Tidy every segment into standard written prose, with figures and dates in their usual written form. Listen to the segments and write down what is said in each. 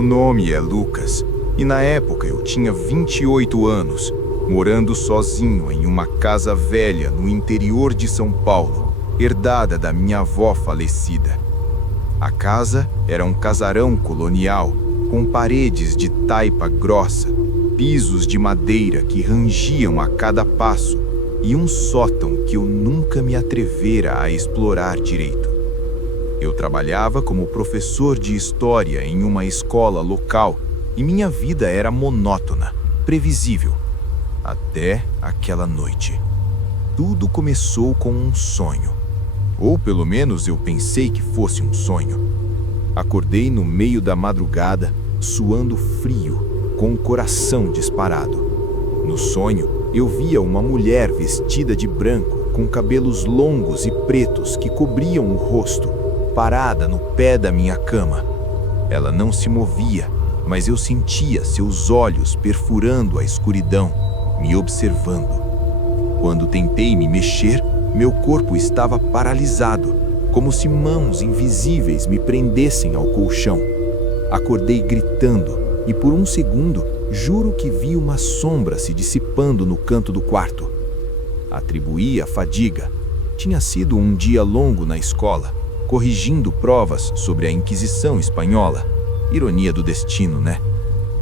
Meu nome é Lucas e na época eu tinha 28 anos, morando sozinho em uma casa velha no interior de São Paulo, herdada da minha avó falecida. A casa era um casarão colonial, com paredes de taipa grossa, pisos de madeira que rangiam a cada passo e um sótão que eu nunca me atrevera a explorar direito. Eu trabalhava como professor de história em uma escola local e minha vida era monótona, previsível. Até aquela noite. Tudo começou com um sonho. Ou pelo menos eu pensei que fosse um sonho. Acordei no meio da madrugada, suando frio, com o coração disparado. No sonho, eu via uma mulher vestida de branco, com cabelos longos e pretos que cobriam o rosto, parada no pé da minha cama. Ela não se movia, mas eu sentia seus olhos perfurando a escuridão, me observando. Quando tentei me mexer, meu corpo estava paralisado, como se mãos invisíveis me prendessem ao colchão. Acordei gritando e por um segundo juro que vi uma sombra se dissipando no canto do quarto. Atribuí a fadiga. Tinha sido um dia longo na escola, corrigindo provas sobre a Inquisição espanhola. Ironia do destino, né?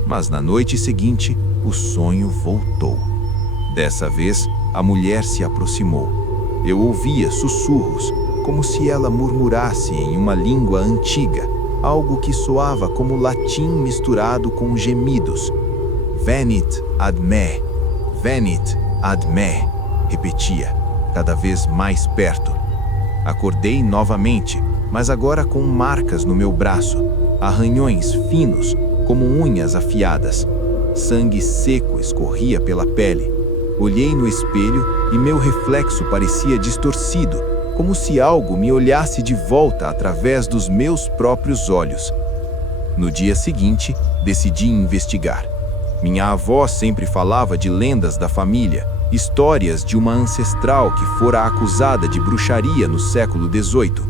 Mas na noite seguinte, o sonho voltou. Dessa vez, a mulher se aproximou. Eu ouvia sussurros, como se ela murmurasse em uma língua antiga, algo que soava como latim misturado com gemidos. Venit ad me, venit ad me, repetia, cada vez mais perto. Acordei novamente, mas agora com marcas no meu braço, arranhões finos, como unhas afiadas. Sangue seco escorria pela pele. Olhei no espelho e meu reflexo parecia distorcido, como se algo me olhasse de volta através dos meus próprios olhos. No dia seguinte, decidi investigar. Minha avó sempre falava de lendas da família, histórias de uma ancestral que fora acusada de bruxaria no século XVIII.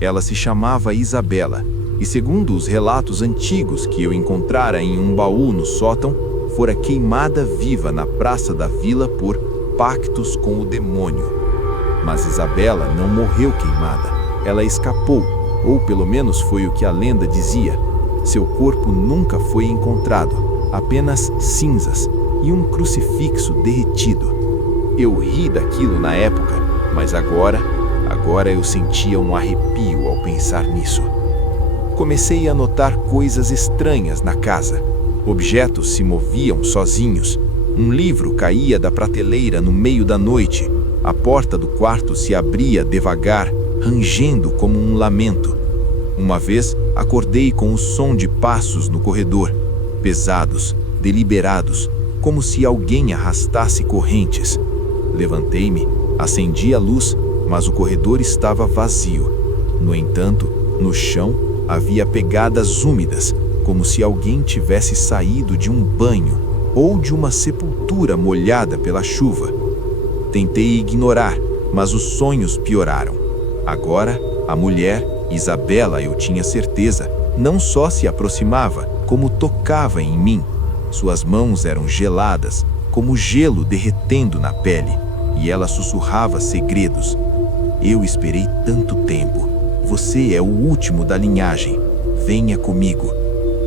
Ela se chamava Isabela, e segundo os relatos antigos que eu encontrara em um baú no sótão, fora queimada viva na praça da vila por pactos com o demônio. Mas Isabela não morreu queimada, ela escapou, ou pelo menos foi o que a lenda dizia. Seu corpo nunca foi encontrado, apenas cinzas e um crucifixo derretido. Eu ri daquilo na época, mas agora eu sentia um arrepio ao pensar nisso. Comecei a notar coisas estranhas na casa. Objetos se moviam sozinhos. Um livro caía da prateleira no meio da noite. A porta do quarto se abria devagar, rangendo como um lamento. Uma vez, acordei com o som de passos no corredor, pesados, deliberados, como se alguém arrastasse correntes. Levantei-me, acendi a luz, mas o corredor estava vazio. No entanto, no chão havia pegadas úmidas, como se alguém tivesse saído de um banho ou de uma sepultura molhada pela chuva. Tentei ignorar, mas os sonhos pioraram. Agora, a mulher, Isabela, eu tinha certeza, não só se aproximava, como tocava em mim. Suas mãos eram geladas, como gelo derretendo na pele, e ela sussurrava segredos. Eu esperei tanto tempo. Você é o último da linhagem. Venha comigo.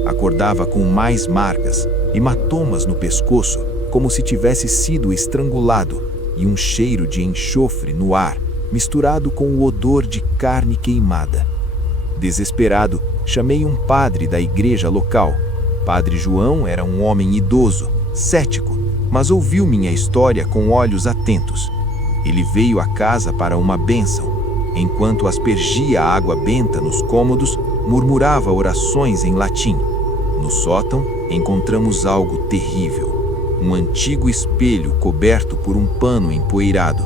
Acordava com mais marcas, hematomas no pescoço, como se tivesse sido estrangulado, e um cheiro de enxofre no ar, misturado com o odor de carne queimada. Desesperado, chamei um padre da igreja local. Padre João era um homem idoso, cético, mas ouviu minha história com olhos atentos. Ele veio à casa para uma bênção. Enquanto aspergia a água benta nos cômodos, murmurava orações em latim. No sótão, encontramos algo terrível. Um antigo espelho coberto por um pano empoeirado.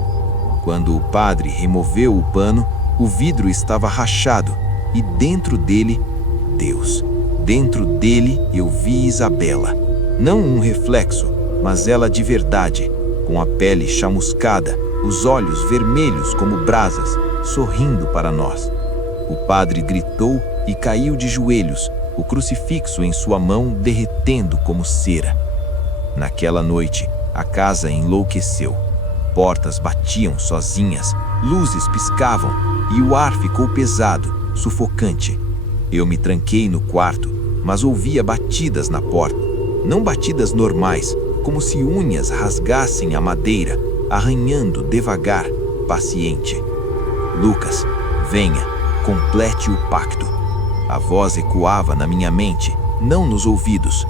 Quando o padre removeu o pano, o vidro estava rachado e dentro dele, Deus. Dentro dele eu vi Isabela. Não um reflexo, mas ela de verdade, com a pele chamuscada, os olhos vermelhos como brasas, sorrindo para nós. O padre gritou e caiu de joelhos, o crucifixo em sua mão derretendo como cera. Naquela noite, a casa enlouqueceu. Portas batiam sozinhas, luzes piscavam e o ar ficou pesado, sufocante. Eu me tranquei no quarto, mas ouvia batidas na porta. Não batidas normais, como se unhas rasgassem a madeira, arranhando devagar, paciente. Lucas, venha, complete o pacto. A voz ecoava na minha mente, não nos ouvidos.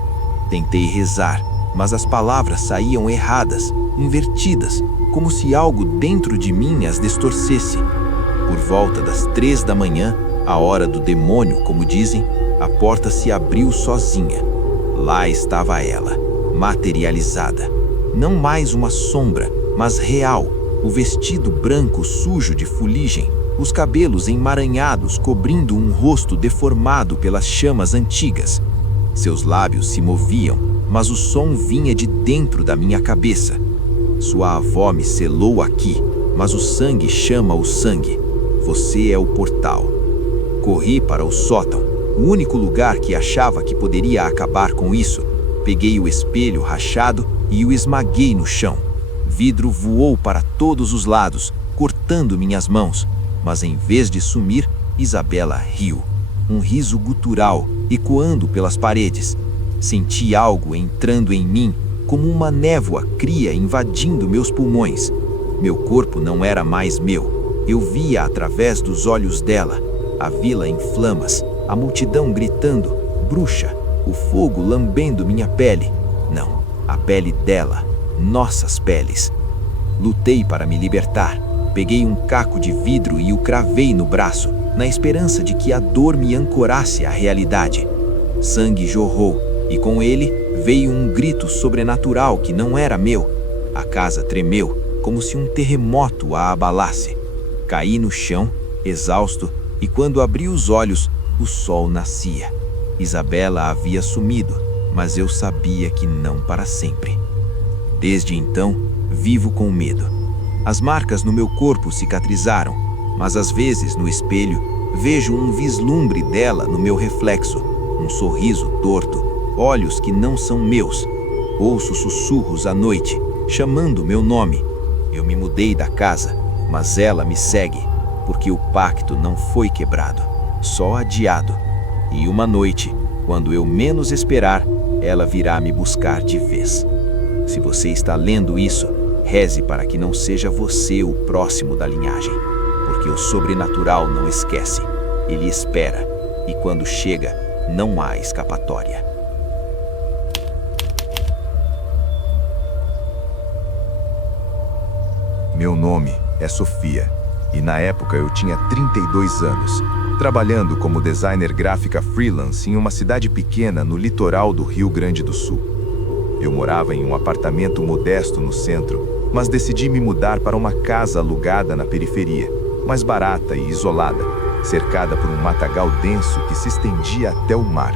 Tentei rezar, mas as palavras saíam erradas, invertidas, como se algo dentro de mim as distorcesse. Por volta das 3 da manhã, a hora do demônio, como dizem, a porta se abriu sozinha. Lá estava ela, materializada. Não mais uma sombra, mas real, o vestido branco sujo de fuligem, os cabelos emaranhados cobrindo um rosto deformado pelas chamas antigas. Seus lábios se moviam, mas o som vinha de dentro da minha cabeça. Sua avó me selou aqui, mas o sangue chama o sangue. Você é o portal. Corri para o sótão, o único lugar que achava que poderia acabar com isso. Peguei o espelho rachado e o esmaguei no chão. Vidro voou para todos os lados, cortando minhas mãos. Mas em vez de sumir, Isabela riu. Um riso gutural, ecoando pelas paredes. Senti algo entrando em mim, como uma névoa cria invadindo meus pulmões. Meu corpo não era mais meu. Eu via através dos olhos dela. A vila em flamas, a multidão gritando, bruxa, o fogo lambendo minha pele. Não, a pele dela, nossas peles. Lutei para me libertar. Peguei um caco de vidro e o cravei no braço, na esperança de que a dor me ancorasse à realidade. Sangue jorrou, e com ele veio um grito sobrenatural que não era meu. A casa tremeu, como se um terremoto a abalasse. Caí no chão, exausto, e quando abri os olhos, o sol nascia. Isabela havia sumido, mas eu sabia que não para sempre. Desde então, vivo com medo. As marcas no meu corpo cicatrizaram, mas às vezes no espelho vejo um vislumbre dela no meu reflexo, um sorriso torto, olhos que não são meus. Ouço sussurros à noite, chamando meu nome. Eu me mudei da casa, mas ela me segue, porque o pacto não foi quebrado, só adiado. E uma noite, quando eu menos esperar, ela virá me buscar de vez. Se você está lendo isso, reze para que não seja você o próximo da linhagem, porque o sobrenatural não esquece, ele espera, e quando chega, não há escapatória. Meu nome é Sofia, e na época eu tinha 32 anos, trabalhando como designer gráfica freelance em uma cidade pequena no litoral do Rio Grande do Sul. Eu morava em um apartamento modesto no centro, mas decidi me mudar para uma casa alugada na periferia, mais barata e isolada, cercada por um matagal denso que se estendia até o mar.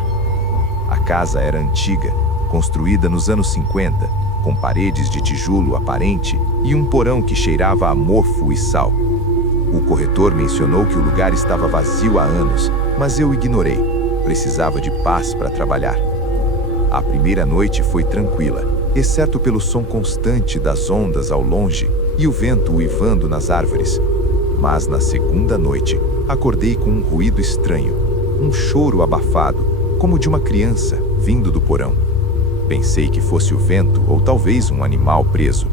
A casa era antiga, construída nos anos 50, com paredes de tijolo aparente e um porão que cheirava a mofo e sal. O corretor mencionou que o lugar estava vazio há anos, mas eu ignorei. Precisava de paz para trabalhar. A primeira noite foi tranquila, exceto pelo som constante das ondas ao longe e o vento uivando nas árvores. Mas na segunda noite, acordei com um ruído estranho, um choro abafado, como de uma criança vindo do porão. Pensei que fosse o vento ou talvez um animal preso.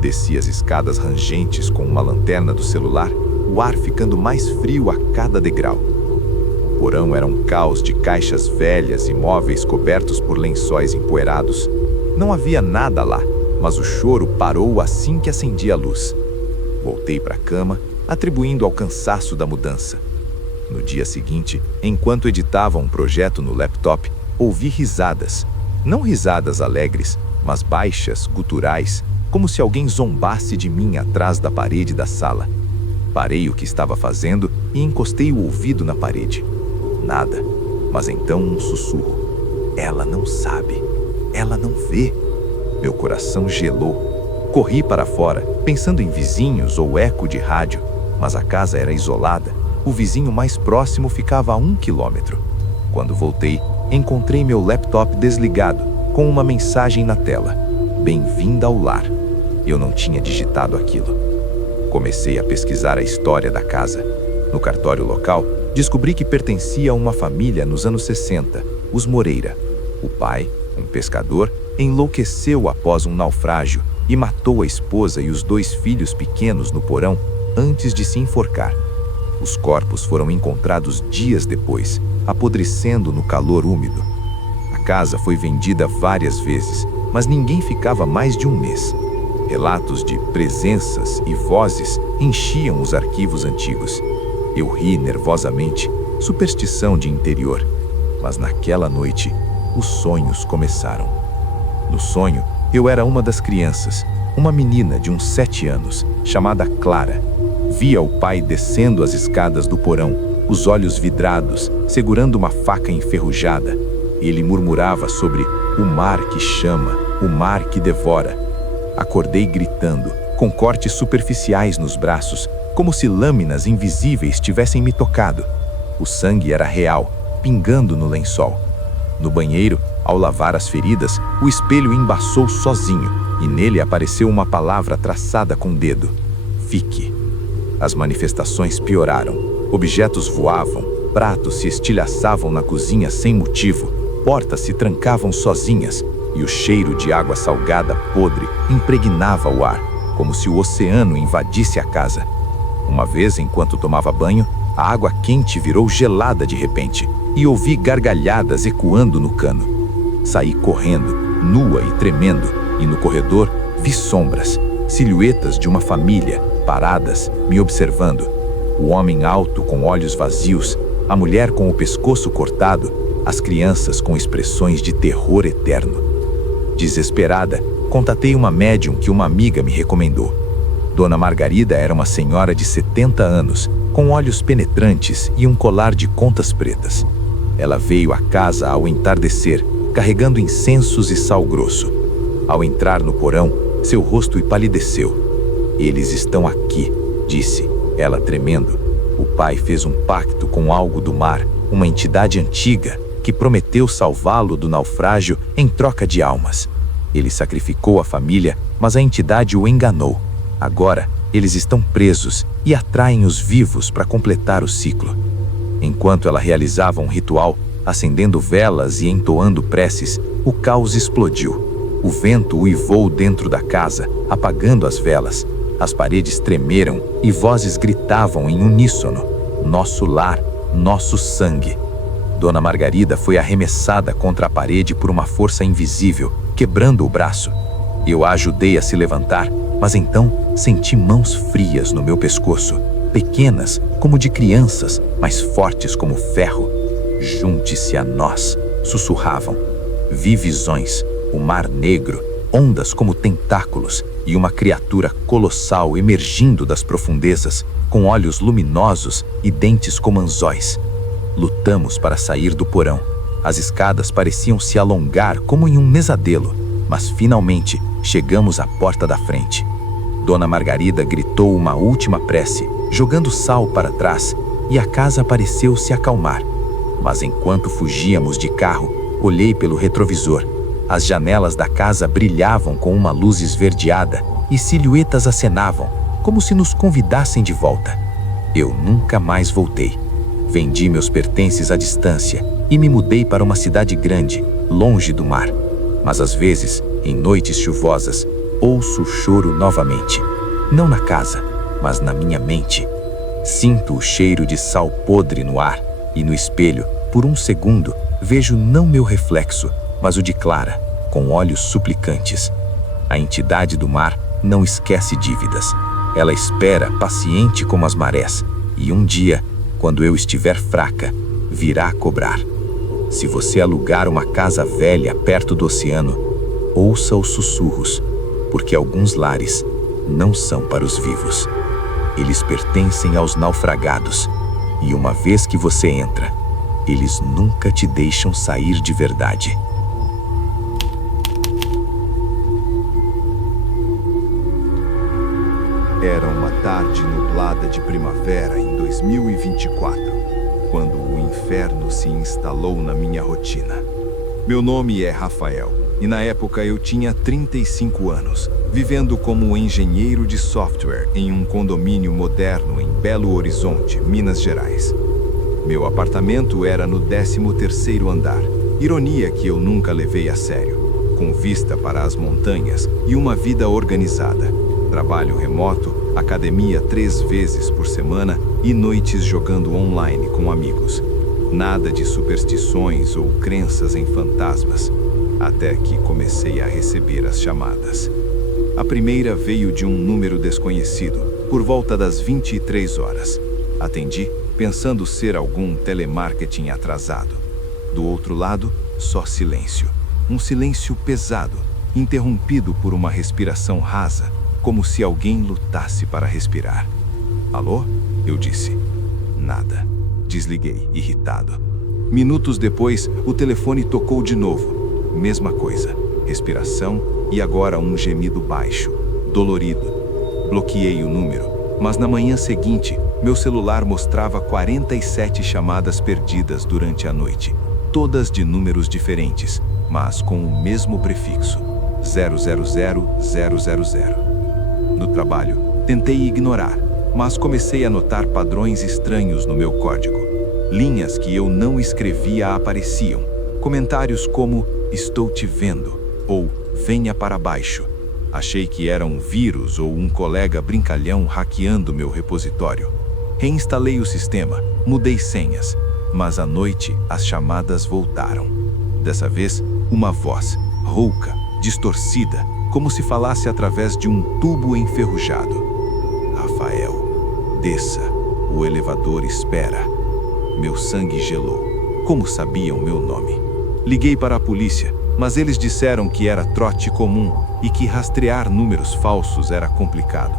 Desci as escadas rangentes com uma lanterna do celular, o ar ficando mais frio a cada degrau. O porão era um caos de caixas velhas e móveis cobertos por lençóis empoeirados. Não havia nada lá, mas o choro parou assim que acendi a luz. Voltei para a cama, atribuindo ao cansaço da mudança. No dia seguinte, enquanto editava um projeto no laptop, ouvi risadas. Não risadas alegres, mas baixas, guturais, como se alguém zombasse de mim atrás da parede da sala. Parei o que estava fazendo e encostei o ouvido na parede. Nada, mas então um sussurro. Ela não sabe, ela não vê. Meu coração gelou. Corri para fora, pensando em vizinhos ou eco de rádio, mas a casa era isolada. O vizinho mais próximo ficava a 1 quilômetro. Quando voltei, encontrei meu laptop desligado, com uma mensagem na tela: "Bem-vinda ao lar." Eu não tinha digitado aquilo. Comecei a pesquisar a história da casa. No cartório local, descobri que pertencia a uma família nos anos 60, os Moreira. O pai, um pescador, enlouqueceu após um naufrágio e matou a esposa e os 2 filhos pequenos no porão antes de se enforcar. Os corpos foram encontrados dias depois, apodrecendo no calor úmido. A casa foi vendida várias vezes, mas ninguém ficava mais de um mês. Relatos de presenças e vozes enchiam os arquivos antigos. Eu ri nervosamente, superstição de interior. Mas naquela noite, os sonhos começaram. No sonho, eu era uma das crianças, uma menina de uns 7 anos, chamada Clara. Via o pai descendo as escadas do porão, os olhos vidrados, segurando uma faca enferrujada. Ele murmurava sobre o mar que chama, o mar que devora. Acordei gritando, com cortes superficiais nos braços, como se lâminas invisíveis tivessem me tocado. O sangue era real, pingando no lençol. No banheiro, ao lavar as feridas, o espelho embaçou sozinho e nele apareceu uma palavra traçada com dedo: "Fique." As manifestações pioraram. Objetos voavam, pratos se estilhaçavam na cozinha sem motivo, portas se trancavam sozinhas e o cheiro de água salgada podre impregnava o ar, como se o oceano invadisse a casa. Uma vez, enquanto tomava banho, a água quente virou gelada de repente e ouvi gargalhadas ecoando no cano. Saí correndo, nua e tremendo, e no corredor vi sombras, silhuetas de uma família, paradas, me observando. O homem alto com olhos vazios, a mulher com o pescoço cortado, as crianças com expressões de terror eterno. Desesperada, contatei uma médium que uma amiga me recomendou. Dona Margarida era uma senhora de 70 anos, com olhos penetrantes e um colar de contas pretas. Ela veio à casa ao entardecer, carregando incensos e sal grosso. Ao entrar no porão, seu rosto empalideceu. "Eles estão aqui", disse, ela tremendo. O pai fez um pacto com algo do mar, uma entidade antiga, que prometeu salvá-lo do naufrágio em troca de almas. Ele sacrificou a família, mas a entidade o enganou. Agora, eles estão presos e atraem os vivos para completar o ciclo. Enquanto ela realizava um ritual, acendendo velas e entoando preces, o caos explodiu. O vento uivou dentro da casa, apagando as velas. As paredes tremeram e vozes gritavam em uníssono: "Nosso lar, nosso sangue." Dona Margarida foi arremessada contra a parede por uma força invisível, quebrando o braço. Eu a ajudei a se levantar, mas então senti mãos frias no meu pescoço, pequenas como de crianças, mas fortes como ferro. "Junte-se a nós", sussurravam. Vi visões, o mar negro, ondas como tentáculos e uma criatura colossal emergindo das profundezas, com olhos luminosos e dentes como anzóis. Lutamos para sair do porão. As escadas pareciam se alongar como em um pesadelo, mas finalmente chegamos à porta da frente. Dona Margarida gritou uma última prece, jogando sal para trás, e a casa pareceu se acalmar. Mas enquanto fugíamos de carro, olhei pelo retrovisor. As janelas da casa brilhavam com uma luz esverdeada e silhuetas acenavam, como se nos convidassem de volta. Eu nunca mais voltei. Vendi meus pertences à distância e me mudei para uma cidade grande, longe do mar. Mas às vezes, em noites chuvosas, ouço o choro novamente. Não na casa, mas na minha mente. Sinto o cheiro de sal podre no ar e no espelho, por um segundo, vejo não meu reflexo, mas o de Clara, com olhos suplicantes. A entidade do mar não esquece dívidas. Ela espera, paciente como as marés, e um dia, quando eu estiver fraca, virá cobrar. Se você alugar uma casa velha perto do oceano, ouça os sussurros, porque alguns lares não são para os vivos. Eles pertencem aos naufragados, e uma vez que você entra, eles nunca te deixam sair de verdade. Era uma tarde nublada de primavera em 2024, quando o inferno se instalou na minha rotina. Meu nome é Rafael, e na época eu tinha 35 anos, vivendo como engenheiro de software em um condomínio moderno em Belo Horizonte, Minas Gerais. Meu apartamento era no 13º andar, ironia que eu nunca levei a sério, com vista para as montanhas e uma vida organizada. Trabalho remoto, academia 3 vezes por semana e noites jogando online com amigos. Nada de superstições ou crenças em fantasmas, até que comecei a receber as chamadas. A primeira veio de um número desconhecido, por volta das 23 horas. Atendi, pensando ser algum telemarketing atrasado. Do outro lado, só silêncio. Um silêncio pesado, interrompido por uma respiração rasa, como se alguém lutasse para respirar. Alô? Eu disse. Nada. Desliguei, irritado. Minutos depois, o telefone tocou de novo. Mesma coisa. Respiração e agora um gemido baixo, dolorido. Bloqueei o número, mas na manhã seguinte, meu celular mostrava 47 chamadas perdidas durante a noite, todas de números diferentes, mas com o mesmo prefixo, 000. No trabalho, tentei ignorar, mas comecei a notar padrões estranhos no meu código. Linhas que eu não escrevia apareciam. Comentários como, estou te vendo, ou venha para baixo. Achei que era um vírus ou um colega brincalhão hackeando meu repositório. Reinstalei o sistema, mudei senhas, mas à noite as chamadas voltaram. Dessa vez, uma voz, rouca, distorcida, como se falasse através de um tubo enferrujado. Rafael, desça, o elevador espera. Meu sangue gelou. Como sabiam meu nome? Liguei para a polícia, mas eles disseram que era trote comum e que rastrear números falsos era complicado.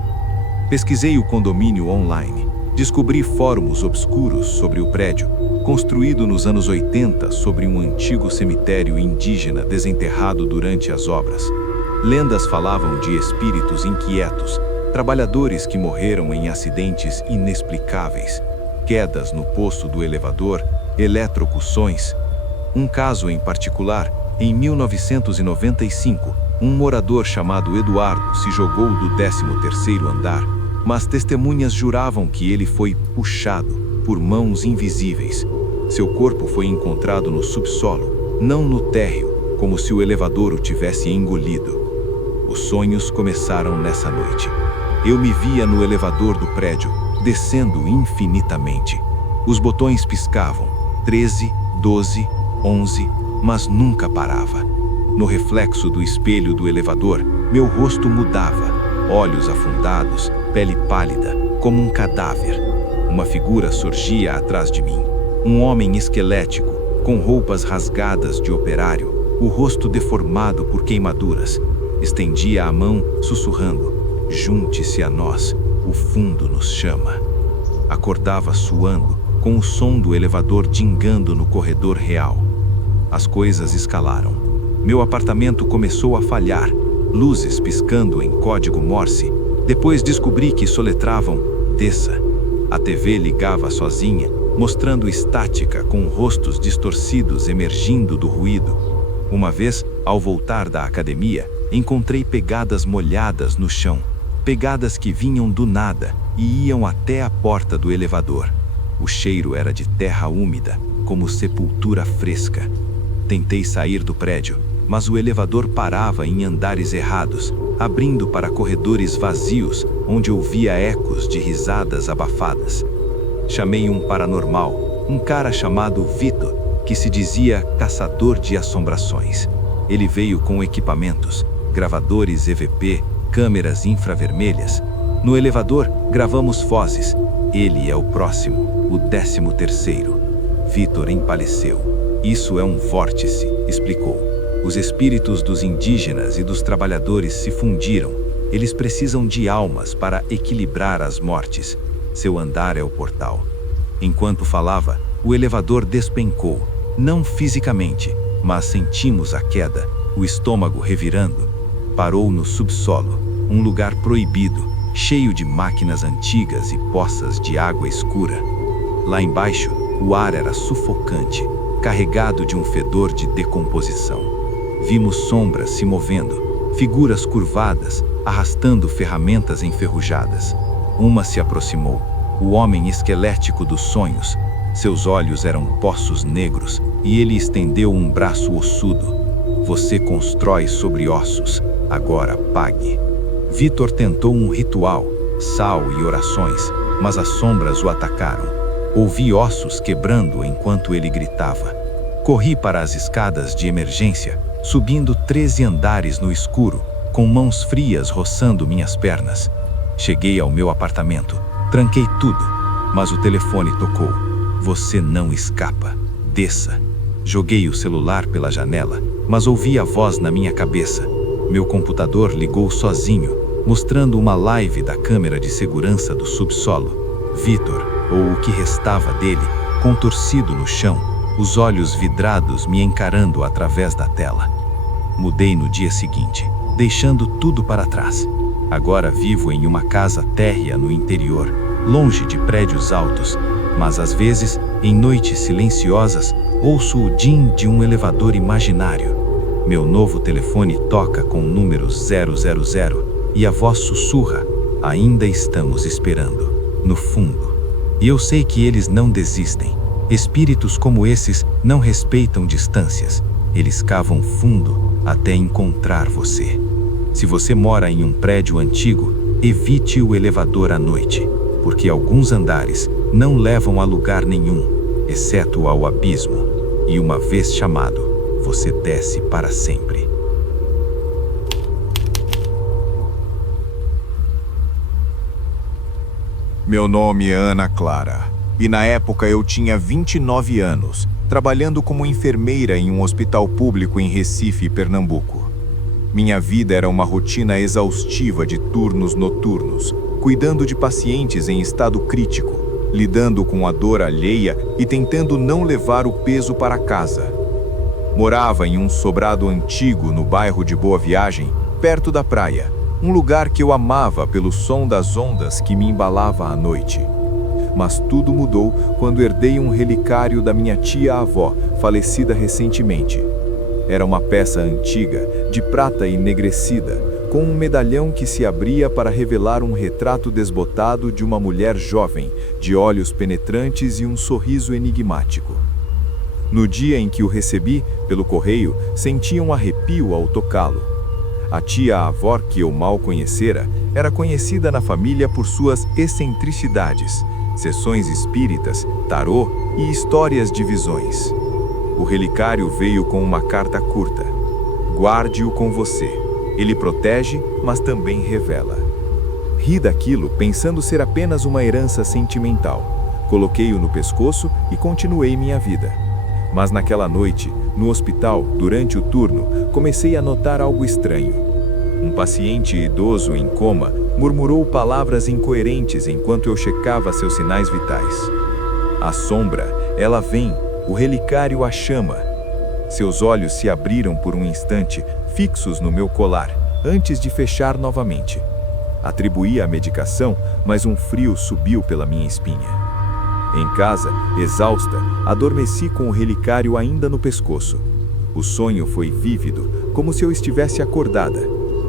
Pesquisei o condomínio online. Descobri fóruns obscuros sobre o prédio, construído nos anos 80 sobre um antigo cemitério indígena desenterrado durante as obras. Lendas falavam de espíritos inquietos, trabalhadores que morreram em acidentes inexplicáveis, quedas no poço do elevador, eletrocuções. Um caso em particular, em 1995, um morador chamado Eduardo se jogou do 13º andar, mas testemunhas juravam que ele foi puxado por mãos invisíveis. Seu corpo foi encontrado no subsolo, não no térreo, como se o elevador o tivesse engolido. Os sonhos começaram nessa noite. Eu me via no elevador do prédio, descendo infinitamente. Os botões piscavam, 13, 12, 11, mas nunca parava. No reflexo do espelho do elevador, meu rosto mudava, olhos afundados, pele pálida, como um cadáver. Uma figura surgia atrás de mim. Um homem esquelético, com roupas rasgadas de operário, o rosto deformado por queimaduras. Estendia a mão, sussurrando, junte-se a nós, o fundo nos chama. Acordava suando, com o som do elevador dingando no corredor real. As coisas escalaram. Meu apartamento começou a falhar, luzes piscando em código Morse. Depois descobri que soletravam, desça. A TV ligava sozinha, mostrando estática com rostos distorcidos emergindo do ruído. Uma vez, ao voltar da academia, encontrei pegadas molhadas no chão, pegadas que vinham do nada e iam até a porta do elevador. O cheiro era de terra úmida, como sepultura fresca. Tentei sair do prédio, mas o elevador parava em andares errados, abrindo para corredores vazios, onde ouvia ecos de risadas abafadas. Chamei um paranormal, um cara chamado Vitor, que se dizia caçador de assombrações. Ele veio com equipamentos, gravadores EVP, câmeras infravermelhas. No elevador, gravamos vozes. Ele é o próximo, o 13º. Vitor empaleceu. Isso é um vórtice, explicou. Os espíritos dos indígenas e dos trabalhadores se fundiram. Eles precisam de almas para equilibrar as mortes. Seu andar é o portal. Enquanto falava, o elevador despencou. Não fisicamente, mas sentimos a queda, o estômago revirando. Parou no subsolo, um lugar proibido, cheio de máquinas antigas e poças de água escura. Lá embaixo, O ar era sufocante, carregado de um fedor de decomposição. Vimos sombras se movendo, figuras curvadas, arrastando ferramentas enferrujadas. Uma se aproximou, o homem esquelético dos sonhos. Seus olhos eram poços negros e ele estendeu um braço ossudo. Você constrói sobre ossos, agora pague. Vitor tentou um ritual, sal e orações, mas as sombras o atacaram. Ouvi ossos quebrando enquanto ele gritava. Corri para as escadas de emergência, subindo 13 andares no escuro, com mãos frias roçando minhas pernas. Cheguei ao meu apartamento, tranquei tudo, mas o telefone tocou. Você não escapa, desça. Joguei o celular pela janela, mas ouvi a voz na minha cabeça. Meu computador ligou sozinho, mostrando uma live da câmera de segurança do subsolo. Vitor, ou o que restava dele, contorcido no chão, os olhos vidrados me encarando através da tela. Mudei no dia seguinte, deixando tudo para trás. Agora vivo em uma casa térrea no interior, longe de prédios altos, mas às vezes, em noites silenciosas, ouço o din de um elevador imaginário. Meu novo telefone toca com o número 000 e a voz sussurra: ainda estamos esperando, no fundo. E eu sei que eles não desistem. Espíritos como esses não respeitam distâncias. Eles cavam fundo até encontrar você. Se você mora em um prédio antigo, evite o elevador à noite, porque alguns andares não levam a lugar nenhum, exceto ao abismo. E uma vez chamado, você desce para sempre. Meu nome é Ana Clara, e na época eu tinha 29 anos, trabalhando como enfermeira em um hospital público em Recife, Pernambuco. Minha vida era uma rotina exaustiva de turnos noturnos, cuidando de pacientes em estado crítico, lidando com a dor alheia e tentando não levar o peso para casa. Morava em um sobrado antigo no bairro de Boa Viagem, perto da praia, um lugar que eu amava pelo som das ondas que me embalava à noite. Mas tudo mudou quando herdei um relicário da minha tia-avó, falecida recentemente. Era uma peça antiga, de prata enegrecida, com um medalhão que se abria para revelar um retrato desbotado de uma mulher jovem, de olhos penetrantes e um sorriso enigmático. No dia em que o recebi, pelo correio, senti um arrepio ao tocá-lo. A tia-avó, que eu mal conhecera, era conhecida na família por suas excentricidades, sessões espíritas, tarô e histórias de visões. O relicário veio com uma carta curta. Guarde-o com você. Ele protege, mas também revela. Ri daquilo, pensando ser apenas uma herança sentimental. Coloquei-o no pescoço e continuei minha vida. Mas naquela noite, no hospital, durante o turno, comecei a notar algo estranho. Um paciente idoso em coma murmurou palavras incoerentes enquanto eu checava seus sinais vitais. A sombra, ela vem, o relicário a chama. Seus olhos se abriram por um instante, fixos no meu colar, antes de fechar novamente. Atribuí a medicação, mas um frio subiu pela minha espinha. Em casa, exausta, adormeci com o relicário ainda no pescoço. O sonho foi vívido, como se eu estivesse acordada.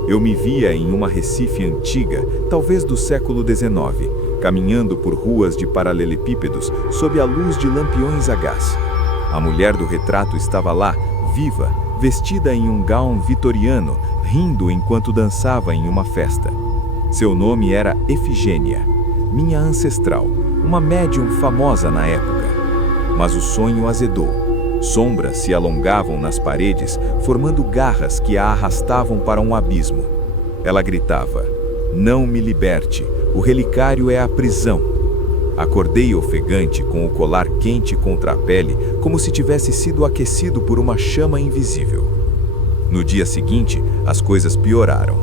Eu me via em uma Recife antiga, talvez do século XIX, caminhando por ruas de paralelepípedos sob a luz de lampiões a gás. A mulher do retrato estava lá, viva, vestida em um gaun vitoriano, rindo enquanto dançava em uma festa. Seu nome era Efigênia, minha ancestral, uma médium famosa na época. Mas o sonho azedou. Sombras se alongavam nas paredes, formando garras que a arrastavam para um abismo. Ela gritava: "Não me liberte, o relicário é a prisão." Acordei ofegante, com o colar quente contra a pele, como se tivesse sido aquecido por uma chama invisível. No dia seguinte, as coisas pioraram.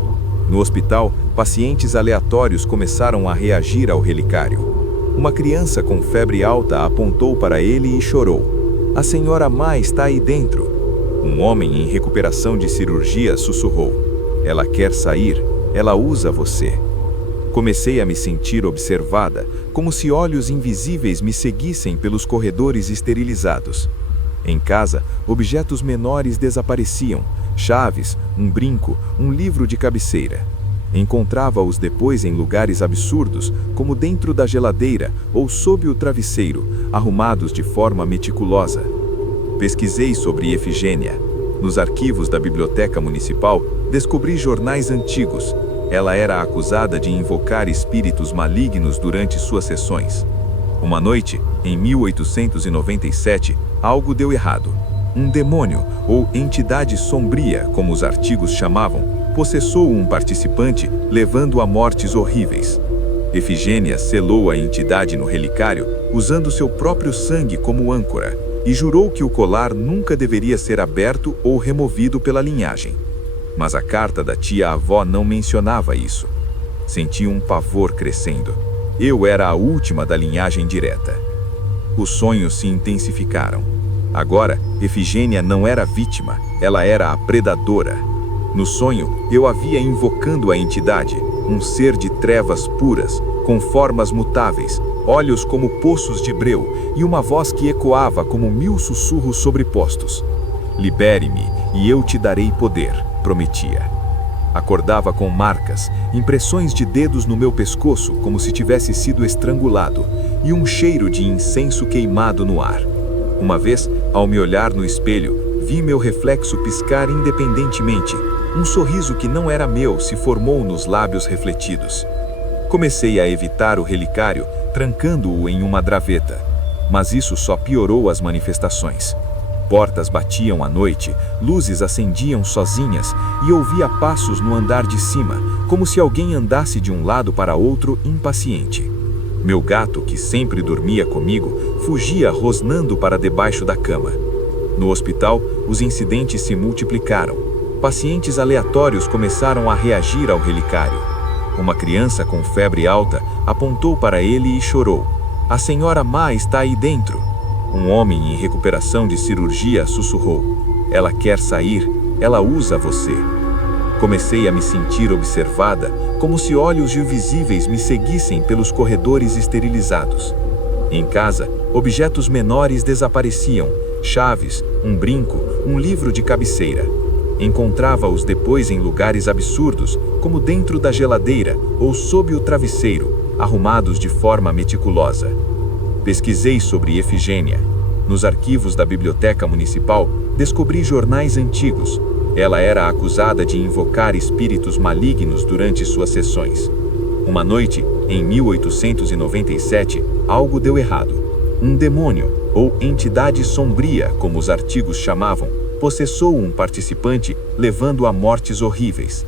No hospital, pacientes aleatórios começaram a reagir ao relicário. Uma criança com febre alta apontou para ele e chorou. "A senhora Má está aí dentro." Um homem em recuperação de cirurgia sussurrou: "Ela quer sair, ela usa você." Comecei a me sentir observada, como se olhos invisíveis me seguissem pelos corredores esterilizados. Em casa, objetos menores desapareciam, chaves, um brinco, um livro de cabeceira. Encontrava-os depois em lugares absurdos, como dentro da geladeira ou sob o travesseiro, arrumados de forma meticulosa. Pesquisei sobre Efigênia. Nos arquivos da Biblioteca Municipal, descobri jornais antigos. Ela era acusada de invocar espíritos malignos durante suas sessões. Uma noite, em 1897, algo deu errado. Um demônio, ou entidade sombria, como os artigos chamavam, possessou um participante, levando a mortes horríveis. Efigênia selou a entidade no relicário, usando seu próprio sangue como âncora, e jurou que o colar nunca deveria ser aberto ou removido pela linhagem. Mas a carta da tia-avó não mencionava isso. Senti um pavor crescendo. Eu era a última da linhagem direta. Os sonhos se intensificaram. Agora, Efigênia não era vítima, ela era a predadora. No sonho, eu a via invocando a entidade, um ser de trevas puras, com formas mutáveis, olhos como poços de breu e uma voz que ecoava como 1000 sussurros sobrepostos. Libere-me e eu te darei poder, prometia. Acordava com marcas, impressões de dedos no meu pescoço como se tivesse sido estrangulado e um cheiro de incenso queimado no ar. Uma vez, ao me olhar no espelho, vi meu reflexo piscar independentemente. Um sorriso que não era meu se formou nos lábios refletidos. Comecei a evitar o relicário, trancando-o em uma graveta. Mas isso só piorou as manifestações. Portas batiam à noite, luzes acendiam sozinhas e ouvia passos no andar de cima, como se alguém andasse de um lado para outro impaciente. Meu gato, que sempre dormia comigo, fugia rosnando para debaixo da cama. No hospital, os incidentes se multiplicaram. Pacientes aleatórios começaram a reagir ao relicário. Uma criança com febre alta apontou para ele e chorou. "A senhora Má está aí dentro." Um homem em recuperação de cirurgia sussurrou. "Ela quer sair, ela usa você." Comecei a me sentir observada, como se olhos invisíveis me seguissem pelos corredores esterilizados. Em casa, objetos menores desapareciam, chaves, um brinco, um livro de cabeceira. Encontrava-os depois em lugares absurdos, como dentro da geladeira ou sob o travesseiro, arrumados de forma meticulosa. Pesquisei sobre Efigênia. Nos arquivos da Biblioteca Municipal, descobri jornais antigos. Ela era acusada de invocar espíritos malignos durante suas sessões. Uma noite, em 1897, algo deu errado. Um demônio, ou entidade sombria, como os artigos chamavam, possessou um participante, levando a mortes horríveis.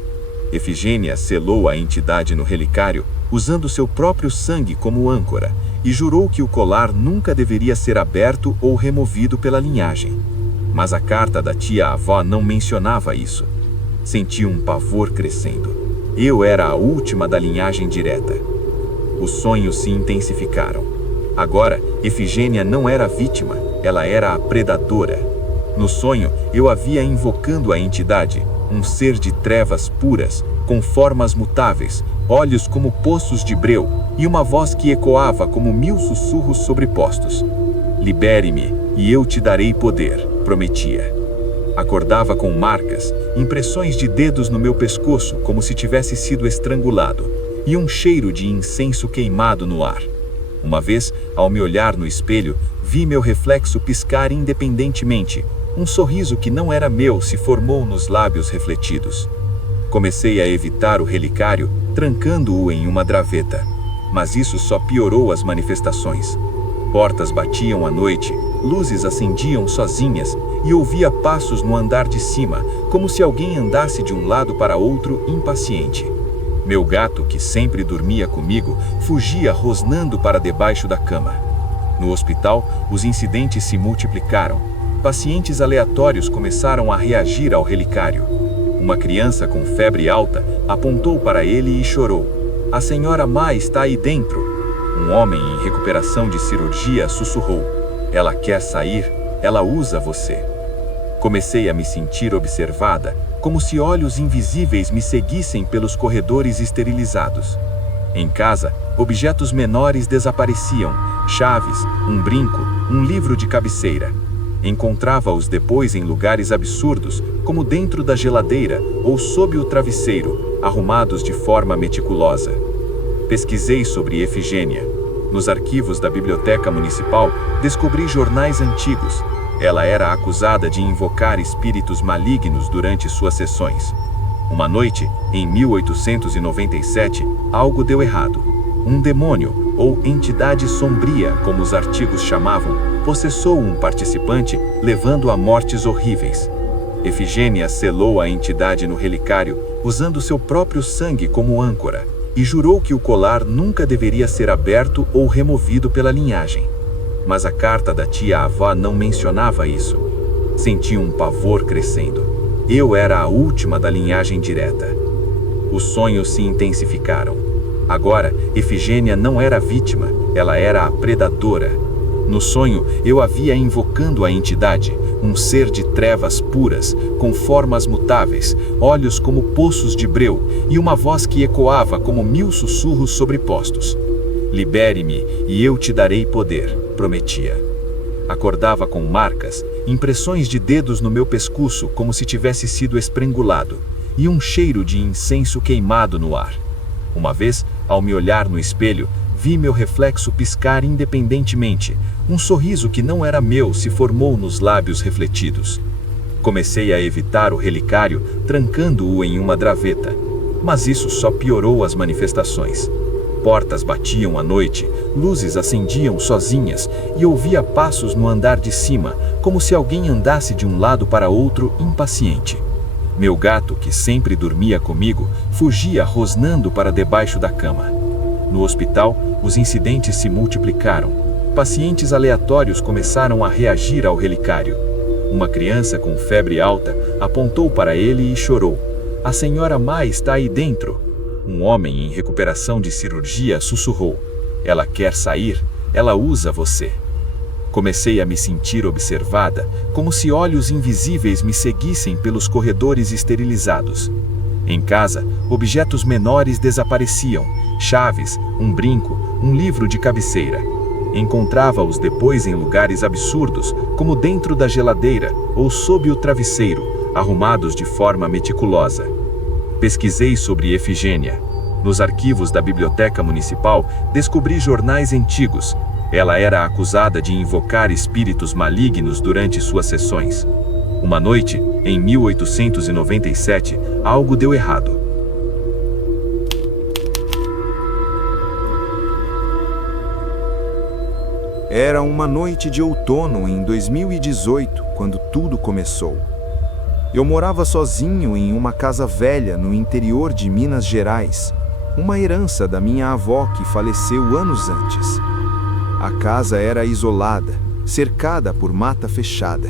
Efigênia selou a entidade no relicário, usando seu próprio sangue como âncora, e jurou que o colar nunca deveria ser aberto ou removido pela linhagem. Mas a carta da tia-avó não mencionava isso. Senti um pavor crescendo. Eu era a última da linhagem direta. Os sonhos se intensificaram. Agora, Efigênia não era vítima, ela era a predadora. No sonho, eu a via invocando a entidade, um ser de trevas puras, com formas mutáveis, olhos como poços de breu e uma voz que ecoava como 1000 sussurros sobrepostos. "Libere-me e eu te darei poder", prometia. Acordava com marcas, impressões de dedos no meu pescoço como se tivesse sido estrangulado, e um cheiro de incenso queimado no ar. Uma vez, ao me olhar no espelho, vi meu reflexo piscar independentemente. Um sorriso que não era meu se formou nos lábios refletidos. Comecei a evitar o relicário, trancando-o em uma graveta. Mas isso só piorou as manifestações. Portas batiam à noite, luzes acendiam sozinhas e ouvia passos no andar de cima, como se alguém andasse de um lado para outro impaciente. Meu gato, que sempre dormia comigo, fugia rosnando para debaixo da cama. No hospital, os incidentes se multiplicaram. Pacientes aleatórios começaram a reagir ao relicário. Uma criança com febre alta apontou para ele e chorou. "A senhora Má está aí dentro." Um homem em recuperação de cirurgia sussurrou. "Ela quer sair, ela usa você." Comecei a me sentir observada, como se olhos invisíveis me seguissem pelos corredores esterilizados. Em casa, objetos menores desapareciam, chaves, um brinco, um livro de cabeceira. Encontrava-os depois em lugares absurdos, como dentro da geladeira ou sob o travesseiro, arrumados de forma meticulosa. Pesquisei sobre Efigênia. Nos arquivos da Biblioteca Municipal, descobri jornais antigos. Ela era acusada de invocar espíritos malignos durante suas sessões. Uma noite, em 1897, algo deu errado. Um demônio, ou entidade sombria, como os artigos chamavam, possessou um participante, levando a mortes horríveis. Efigênia selou a entidade no relicário, usando seu próprio sangue como âncora, e jurou que o colar nunca deveria ser aberto ou removido pela linhagem. Mas a carta da tia-avó não mencionava isso. Senti um pavor crescendo. Eu era a última da linhagem direta. Os sonhos se intensificaram. Agora, Efigênia não era a vítima, ela era a predadora. No sonho, eu a via invocando a entidade, um ser de trevas puras, com formas mutáveis, olhos como poços de breu e uma voz que ecoava como 1000 sussurros sobrepostos. Libere-me e eu te darei poder, prometia. Acordava com marcas, impressões de dedos no meu pescoço como se tivesse sido estrangulado, e um cheiro de incenso queimado no ar. Uma vez, ao me olhar no espelho, vi meu reflexo piscar independentemente. Um sorriso que não era meu se formou nos lábios refletidos. Comecei a evitar o relicário, trancando-o em uma graveta. Mas isso só piorou as manifestações. Portas batiam à noite, luzes acendiam sozinhas e ouvia passos no andar de cima, como se alguém andasse de um lado para outro impaciente. Meu gato, que sempre dormia comigo, fugia rosnando para debaixo da cama. No hospital, os incidentes se multiplicaram. Pacientes aleatórios começaram a reagir ao relicário. Uma criança com febre alta apontou para ele e chorou. "A senhora Má está aí dentro." Um homem em recuperação de cirurgia sussurrou: "Ela quer sair, ela usa você." Comecei a me sentir observada, como se olhos invisíveis me seguissem pelos corredores esterilizados. Em casa, objetos menores desapareciam, chaves, um brinco, um livro de cabeceira. Encontrava-os depois em lugares absurdos, como dentro da geladeira ou sob o travesseiro, arrumados de forma meticulosa. Pesquisei sobre Efigênia. Nos arquivos da Biblioteca Municipal, descobri jornais antigos. Ela era acusada de invocar espíritos malignos durante suas sessões. Uma noite, em 1897, algo deu errado. Era uma noite de outono em 2018, quando tudo começou. Eu morava sozinho em uma casa velha no interior de Minas Gerais, uma herança da minha avó que faleceu anos antes. A casa era isolada, cercada por mata fechada,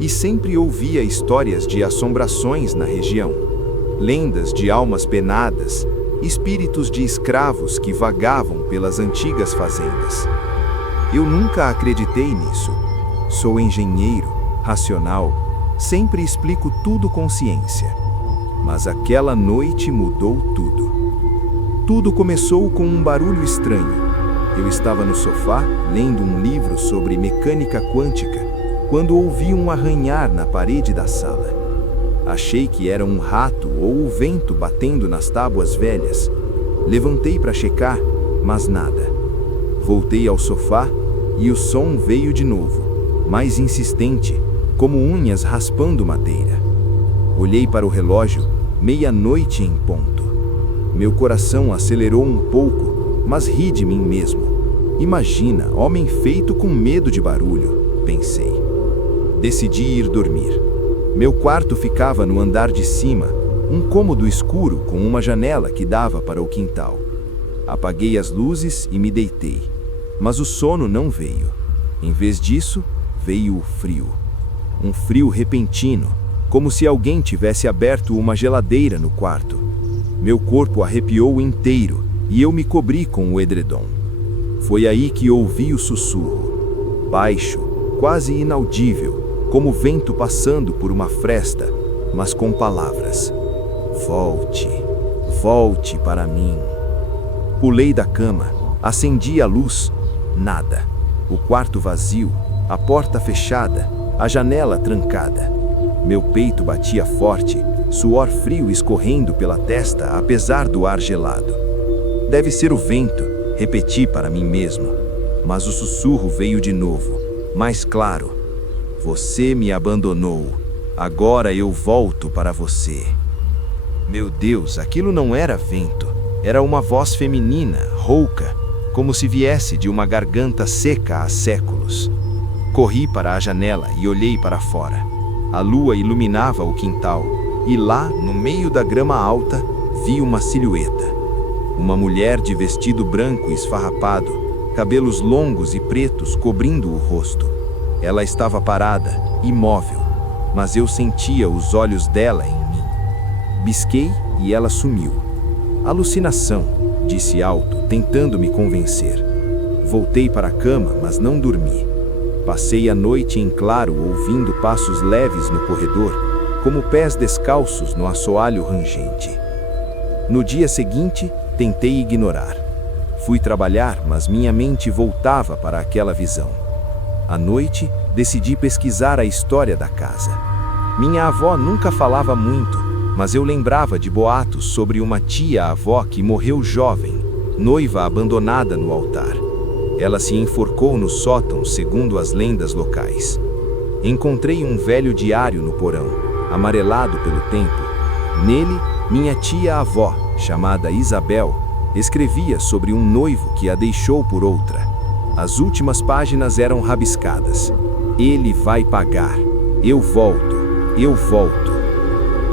e sempre ouvia histórias de assombrações na região, lendas de almas penadas, espíritos de escravos que vagavam pelas antigas fazendas. Eu nunca acreditei nisso. Sou engenheiro, racional, sempre explico tudo com ciência. Mas aquela noite mudou tudo. Tudo começou com um barulho estranho. Eu estava no sofá, lendo um livro sobre mecânica quântica, quando ouvi um arranhar na parede da sala. Achei que era um rato ou o vento batendo nas tábuas velhas. Levantei para checar, mas nada. Voltei ao sofá e o som veio de novo, mais insistente, como unhas raspando madeira. Olhei para o relógio, 00:30 em ponto. Meu coração acelerou um pouco, mas ri de mim mesmo. Imagina, homem feito com medo de barulho, pensei. Decidi ir dormir. Meu quarto ficava no andar de cima, um cômodo escuro com uma janela que dava para o quintal. Apaguei as luzes e me deitei. Mas o sono não veio. Em vez disso, veio o frio. Um frio repentino, como se alguém tivesse aberto uma geladeira no quarto. Meu corpo arrepiou inteiro e eu me cobri com o edredom. Foi aí que ouvi o sussurro, baixo, quase inaudível, como vento passando por uma fresta, mas com palavras: "Volte, volte para mim." Pulei da cama, acendi a luz. Nada. O quarto vazio, a porta fechada, a janela trancada. Meu peito batia forte, suor frio escorrendo pela testa apesar do ar gelado. Deve ser o vento, repeti para mim mesmo. Mas o sussurro veio de novo, mais claro. Você me abandonou. Agora eu volto para você. Meu Deus, aquilo não era vento. Era uma voz feminina, rouca, como se viesse de uma garganta seca há séculos. Corri para a janela e olhei para fora. A lua iluminava o quintal, e lá, no meio da grama alta, vi uma silhueta. Uma mulher de vestido branco esfarrapado, cabelos longos e pretos cobrindo o rosto. Ela estava parada, imóvel, mas eu sentia os olhos dela em mim. Bisquei e ela sumiu. Alucinação, disse alto, tentando me convencer. Voltei para a cama, mas não dormi. Passei a noite em claro ouvindo passos leves no corredor, como pés descalços no assoalho rangente. No dia seguinte, tentei ignorar. Fui trabalhar, mas minha mente voltava para aquela visão. À noite, decidi pesquisar a história da casa. Minha avó nunca falava muito, mas eu lembrava de boatos sobre uma tia-avó que morreu jovem, noiva abandonada no altar. Ela se enforcou no sótão, segundo as lendas locais. Encontrei um velho diário no porão, amarelado pelo tempo. Nele, minha tia-avó, chamada Isabel, escrevia sobre um noivo que a deixou por outra. As últimas páginas eram rabiscadas. Ele vai pagar. Eu volto. Eu volto.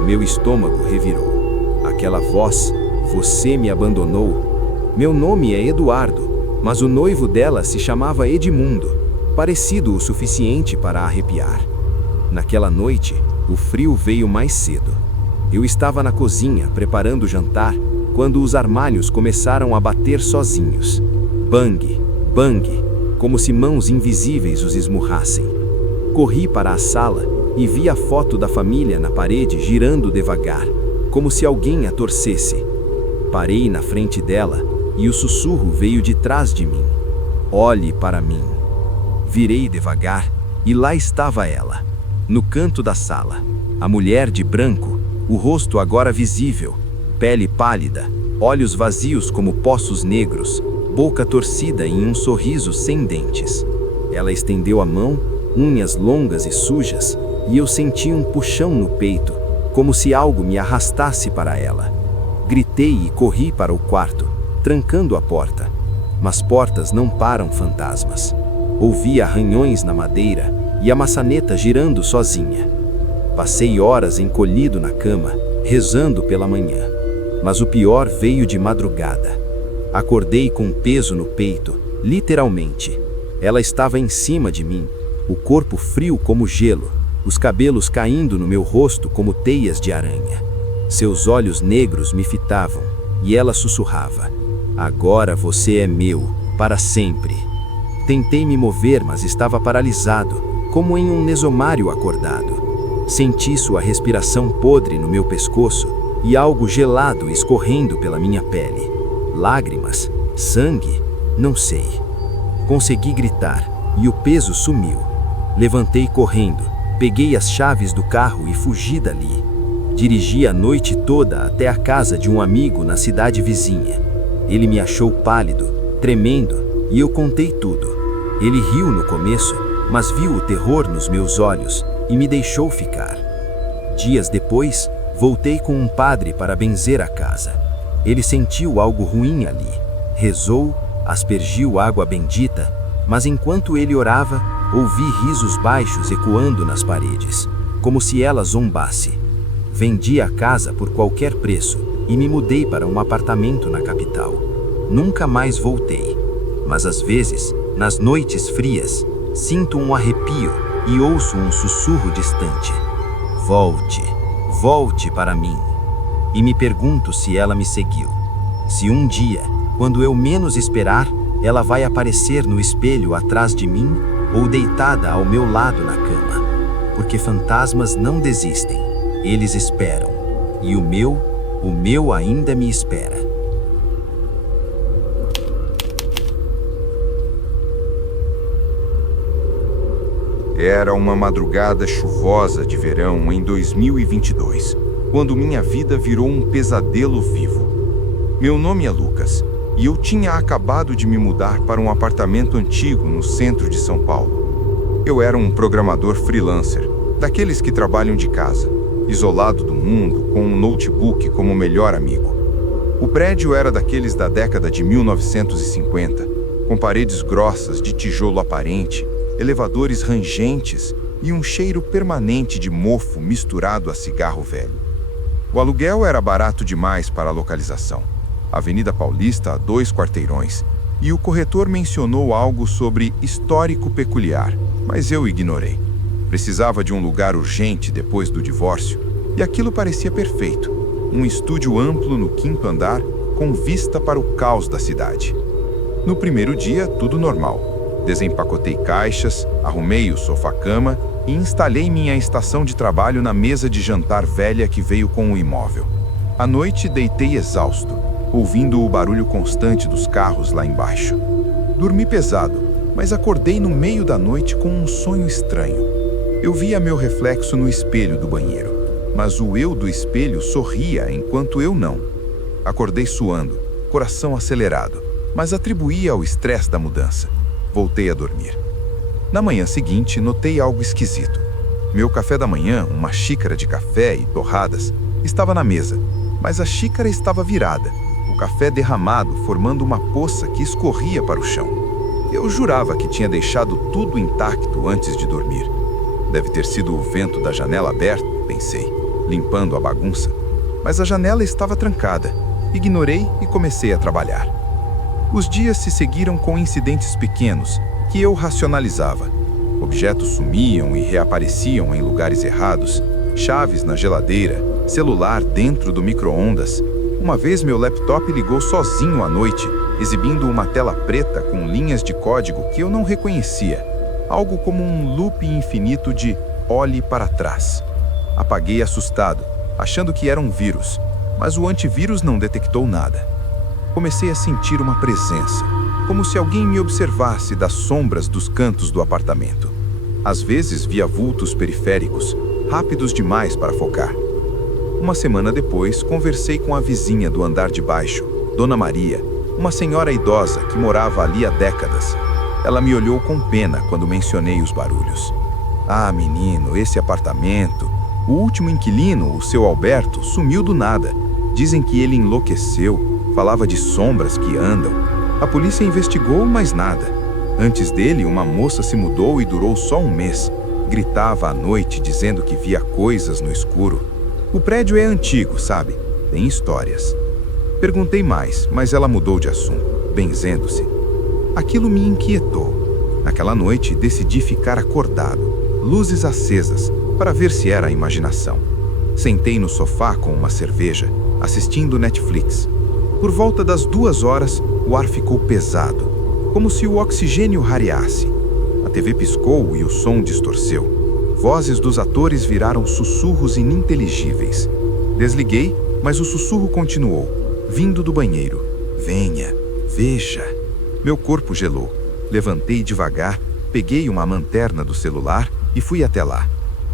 Meu estômago revirou. Aquela voz, você me abandonou. Meu nome é Eduardo, mas o noivo dela se chamava Edmundo, parecido o suficiente para arrepiar. Naquela noite, o frio veio mais cedo. Eu estava na cozinha, preparando o jantar, quando os armários começaram a bater sozinhos. Bang, bang, como se mãos invisíveis os esmurrassem. Corri para a sala e vi a foto da família na parede girando devagar, como se alguém a torcesse. Parei na frente dela e o sussurro veio de trás de mim. Olhe para mim. Virei devagar e lá estava ela, no canto da sala. A mulher de branco, o rosto agora visível, pele pálida, olhos vazios como poços negros, boca torcida em um sorriso sem dentes. Ela estendeu a mão, unhas longas e sujas, e eu senti um puxão no peito, como se algo me arrastasse para ela. Gritei e corri para o quarto, trancando a porta. Mas portas não param fantasmas. Ouvi arranhões na madeira e a maçaneta girando sozinha. Passei horas encolhido na cama, rezando pela manhã. Mas o pior veio de madrugada. Acordei com peso no peito, literalmente. Ela estava em cima de mim, o corpo frio como gelo, os cabelos caindo no meu rosto como teias de aranha. Seus olhos negros me fitavam, e ela sussurrava: agora você é meu, para sempre. Tentei me mover, mas estava paralisado, como em um nesomário acordado. Senti sua respiração podre no meu pescoço e algo gelado escorrendo pela minha pele. Lágrimas? Sangue? Não sei. Consegui gritar, e o peso sumiu. Levantei correndo, peguei as chaves do carro e fugi dali. Dirigi a noite toda até a casa de um amigo na cidade vizinha. Ele me achou pálido, tremendo, e eu contei tudo. Ele riu no começo, mas viu o terror nos meus olhos e me deixou ficar. Dias depois, voltei com um padre para benzer a casa. Ele sentiu algo ruim ali. Rezou, aspergiu água bendita, mas enquanto ele orava, ouvi risos baixos ecoando nas paredes, como se ela zombasse. Vendi a casa por qualquer preço e me mudei para um apartamento na capital. Nunca mais voltei, mas às vezes, nas noites frias, sinto um arrepio e ouço um sussurro distante. Volte, volte para mim. E me pergunto se ela me seguiu. Se um dia, quando eu menos esperar, ela vai aparecer no espelho atrás de mim ou deitada ao meu lado na cama. Porque fantasmas não desistem, eles esperam. E o meu ainda me espera. Era uma madrugada chuvosa de verão em 2022, quando minha vida virou um pesadelo vivo. Meu nome é Lucas e eu tinha acabado de me mudar para um apartamento antigo no centro de São Paulo. Eu era um programador freelancer, daqueles que trabalham de casa, isolado do mundo, com um notebook como melhor amigo. O prédio era daqueles da década de 1950, com paredes grossas de tijolo aparente, elevadores rangentes e um cheiro permanente de mofo misturado a cigarro velho. O aluguel era barato demais para a localização. Avenida Paulista a 2 quarteirões, e o corretor mencionou algo sobre histórico peculiar, mas eu ignorei. Precisava de um lugar urgente depois do divórcio, e aquilo parecia perfeito. Um estúdio amplo no 5º andar, com vista para o caos da cidade. No primeiro dia, tudo normal. Desempacotei caixas, arrumei o sofá-cama e instalei minha estação de trabalho na mesa de jantar velha que veio com o imóvel. À noite, deitei exausto, ouvindo o barulho constante dos carros lá embaixo. Dormi pesado, mas acordei no meio da noite com um sonho estranho. Eu via meu reflexo no espelho do banheiro, mas o eu do espelho sorria enquanto eu não. Acordei suando, coração acelerado, mas atribuí ao estresse da mudança. Voltei a dormir. Na manhã seguinte, notei algo esquisito. Meu café da manhã, uma xícara de café e torradas, estava na mesa, mas a xícara estava virada, o café derramado formando uma poça que escorria para o chão. Eu jurava que tinha deixado tudo intacto antes de dormir. Deve ter sido o vento da janela aberta, pensei, limpando a bagunça. Mas a janela estava trancada. Ignorei e comecei a trabalhar. Os dias se seguiram com incidentes pequenos que eu racionalizava. Objetos sumiam e reapareciam em lugares errados, chaves na geladeira, celular dentro do micro-ondas. Uma vez meu laptop ligou sozinho à noite, exibindo uma tela preta com linhas de código que eu não reconhecia. Algo como um loop infinito de olhe para trás. Apaguei assustado, achando que era um vírus, mas o antivírus não detectou nada. Comecei a sentir uma presença, como se alguém me observasse das sombras dos cantos do apartamento. Às vezes via vultos periféricos, rápidos demais para focar. Uma semana depois, conversei com a vizinha do andar de baixo, Dona Maria, uma senhora idosa que morava ali há décadas. Ela me olhou com pena quando mencionei os barulhos. Ah, menino, esse apartamento... O último inquilino, o seu Alberto, sumiu do nada. Dizem que ele enlouqueceu, falava de sombras que andam. A polícia investigou, mas nada. Antes dele, uma moça se mudou e durou só um mês. Gritava à noite dizendo que via coisas no escuro. O prédio é antigo, sabe? Tem histórias. Perguntei mais, mas ela mudou de assunto, benzendo-se. Aquilo me inquietou. Naquela noite, decidi ficar acordado, luzes acesas, para ver se era imaginação. Sentei no sofá com uma cerveja, assistindo Netflix. Por volta das 2 horas, o ar ficou pesado, como se o oxigênio rareasse. A TV piscou e o som distorceu. Vozes dos atores viraram sussurros ininteligíveis. Desliguei, mas o sussurro continuou, vindo do banheiro. Venha, veja. Meu corpo gelou. Levantei devagar, peguei uma lanterna do celular e fui até lá.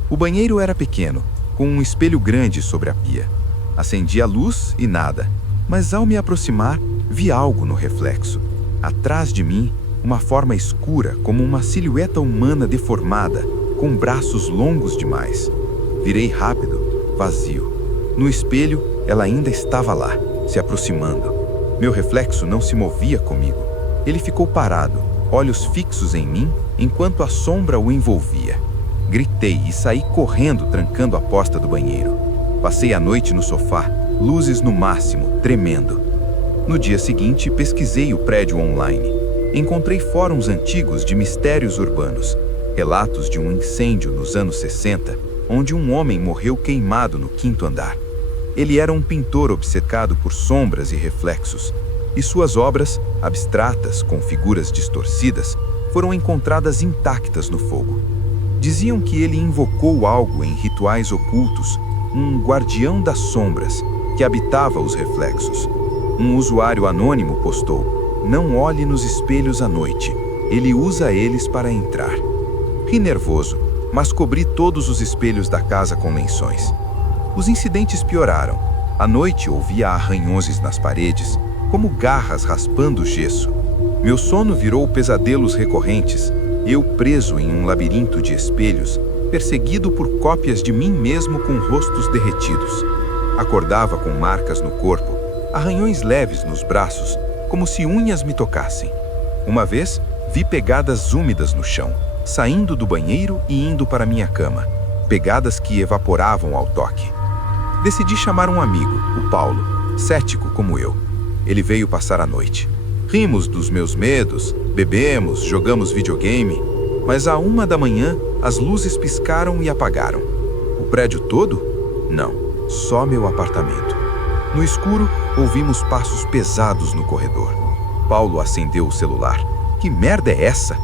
O banheiro era pequeno, com um espelho grande sobre a pia. Acendi a luz e nada, mas ao me aproximar, vi algo no reflexo. Atrás de mim, uma forma escura, como uma silhueta humana deformada, com braços longos demais. Virei rápido, vazio. No espelho, ela ainda estava lá, se aproximando. Meu reflexo não se movia comigo. Ele ficou parado, olhos fixos em mim, enquanto a sombra o envolvia. Gritei e saí correndo, trancando a porta do banheiro. Passei a noite no sofá, luzes no máximo, tremendo. No dia seguinte, pesquisei o prédio online. Encontrei fóruns antigos de mistérios urbanos, relatos de um incêndio nos anos 60, onde um homem morreu queimado no 5º andar. Ele era um pintor obcecado por sombras e reflexos, e suas obras, abstratas, com figuras distorcidas, foram encontradas intactas no fogo. Diziam que ele invocou algo em rituais ocultos, um guardião das sombras, que habitava os reflexos. Um usuário anônimo postou: "Não olhe nos espelhos à noite, ele usa eles para entrar." Ri nervoso, mas cobri todos os espelhos da casa com lençóis. Os incidentes pioraram. À noite ouvia arranhões nas paredes, como garras raspando o gesso. Meu sono virou pesadelos recorrentes, eu preso em um labirinto de espelhos, perseguido por cópias de mim mesmo com rostos derretidos. Acordava com marcas no corpo, arranhões leves nos braços, como se unhas me tocassem. Uma vez, vi pegadas úmidas no chão, saindo do banheiro e indo para minha cama, pegadas que evaporavam ao toque. Decidi chamar um amigo, o Paulo, cético como eu. Ele veio passar a noite. Rimos dos meus medos, bebemos, jogamos videogame, mas à 1 da manhã as luzes piscaram e apagaram. O prédio todo? Não, só meu apartamento. No escuro, ouvimos passos pesados no corredor. Paulo acendeu o celular. Que merda é essa?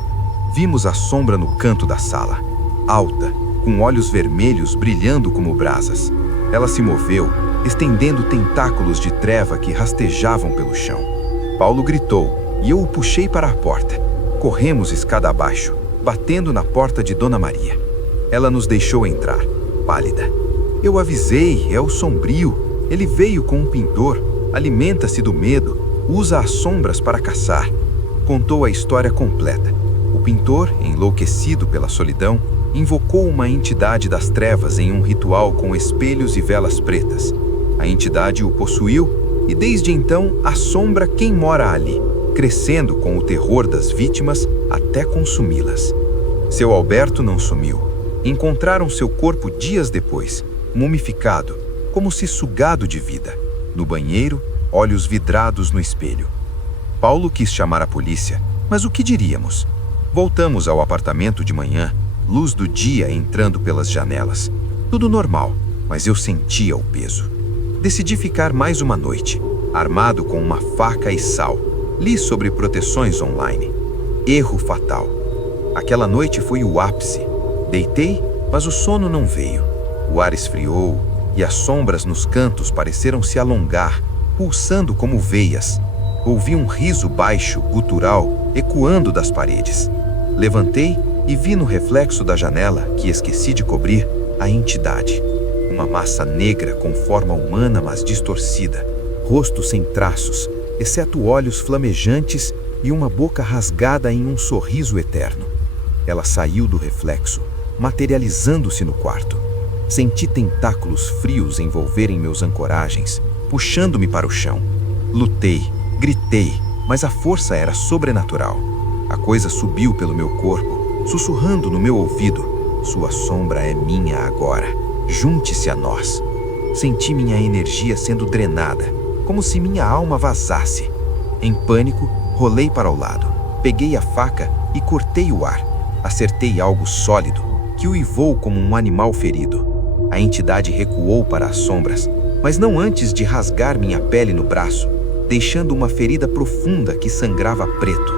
Vimos a sombra no canto da sala, alta, com olhos vermelhos brilhando como brasas. Ela se moveu, estendendo tentáculos de treva que rastejavam pelo chão. Paulo gritou e eu o puxei para a porta. Corremos escada abaixo, batendo na porta de Dona Maria. Ela nos deixou entrar, pálida. Eu avisei, é o sombrio. Ele veio com um pintor, alimenta-se do medo, usa as sombras para caçar. Contou a história completa. O pintor, enlouquecido pela solidão, invocou uma entidade das trevas em um ritual com espelhos e velas pretas. A entidade o possuiu e desde então assombra quem mora ali, crescendo com o terror das vítimas até consumi-las. Seu Alberto não sumiu. Encontraram seu corpo dias depois, mumificado, como se sugado de vida. No banheiro, olhos vidrados no espelho. Paulo quis chamar a polícia, mas o que diríamos? Voltamos ao apartamento de manhã, luz do dia entrando pelas janelas. Tudo normal, mas eu sentia o peso. Decidi ficar mais uma noite, armado com uma faca e sal. Li sobre proteções online. Erro fatal. Aquela noite foi o ápice. Deitei, mas o sono não veio. O ar esfriou e as sombras nos cantos pareceram se alongar, pulsando como veias. Ouvi um riso baixo, gutural, ecoando das paredes. Levantei e vi no reflexo da janela, que esqueci de cobrir, a entidade. Uma massa negra com forma humana, mas distorcida. Rosto sem traços, exceto olhos flamejantes e uma boca rasgada em um sorriso eterno. Ela saiu do reflexo, materializando-se no quarto. Senti tentáculos frios envolverem meus ancoragens, puxando-me para o chão. Lutei, gritei, mas a força era sobrenatural. A coisa subiu pelo meu corpo, sussurrando no meu ouvido: sua sombra é minha agora. Junte-se a nós. Senti minha energia sendo drenada, como se minha alma vazasse. Em pânico, rolei para o lado. Peguei a faca e cortei o ar. Acertei algo sólido, que uivou como um animal ferido. A entidade recuou para as sombras, mas não antes de rasgar minha pele no braço, deixando uma ferida profunda que sangrava preto.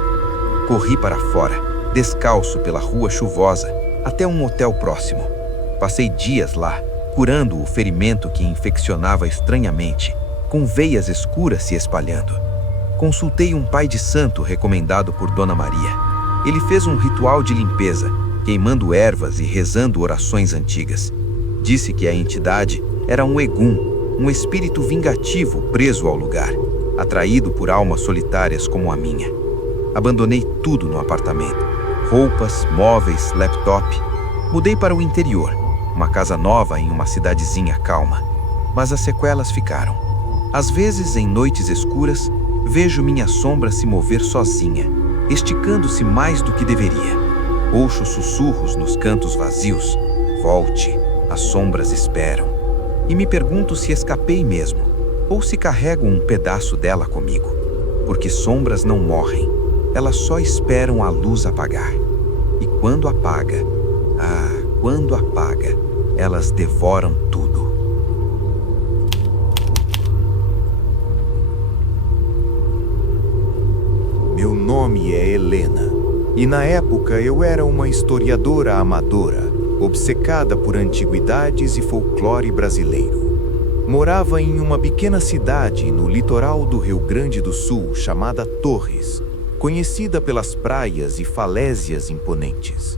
Corri para fora, descalço pela rua chuvosa, até um hotel próximo. Passei dias lá, curando o ferimento que infeccionava estranhamente, com veias escuras se espalhando. Consultei um pai de santo recomendado por Dona Maria. Ele fez um ritual de limpeza, queimando ervas e rezando orações antigas. Disse que a entidade era um egum, um espírito vingativo preso ao lugar, atraído por almas solitárias como a minha. Abandonei tudo no apartamento: roupas, móveis, laptop. Mudei para o interior, uma casa nova em uma cidadezinha calma. Mas as sequelas ficaram. Às vezes, em noites escuras, vejo minha sombra se mover sozinha, esticando-se mais do que deveria. Ouço sussurros nos cantos vazios: volte, as sombras esperam. E me pergunto se escapei mesmo, ou se carrego um pedaço dela comigo. Porque sombras não morrem, elas só esperam a luz apagar. E quando apaga, quando apaga, elas devoram tudo. Meu nome é Helena, e na época eu era uma historiadora amadora, obcecada por antiguidades e folclore brasileiro. Morava em uma pequena cidade no litoral do Rio Grande do Sul chamada Torres, conhecida pelas praias e falésias imponentes.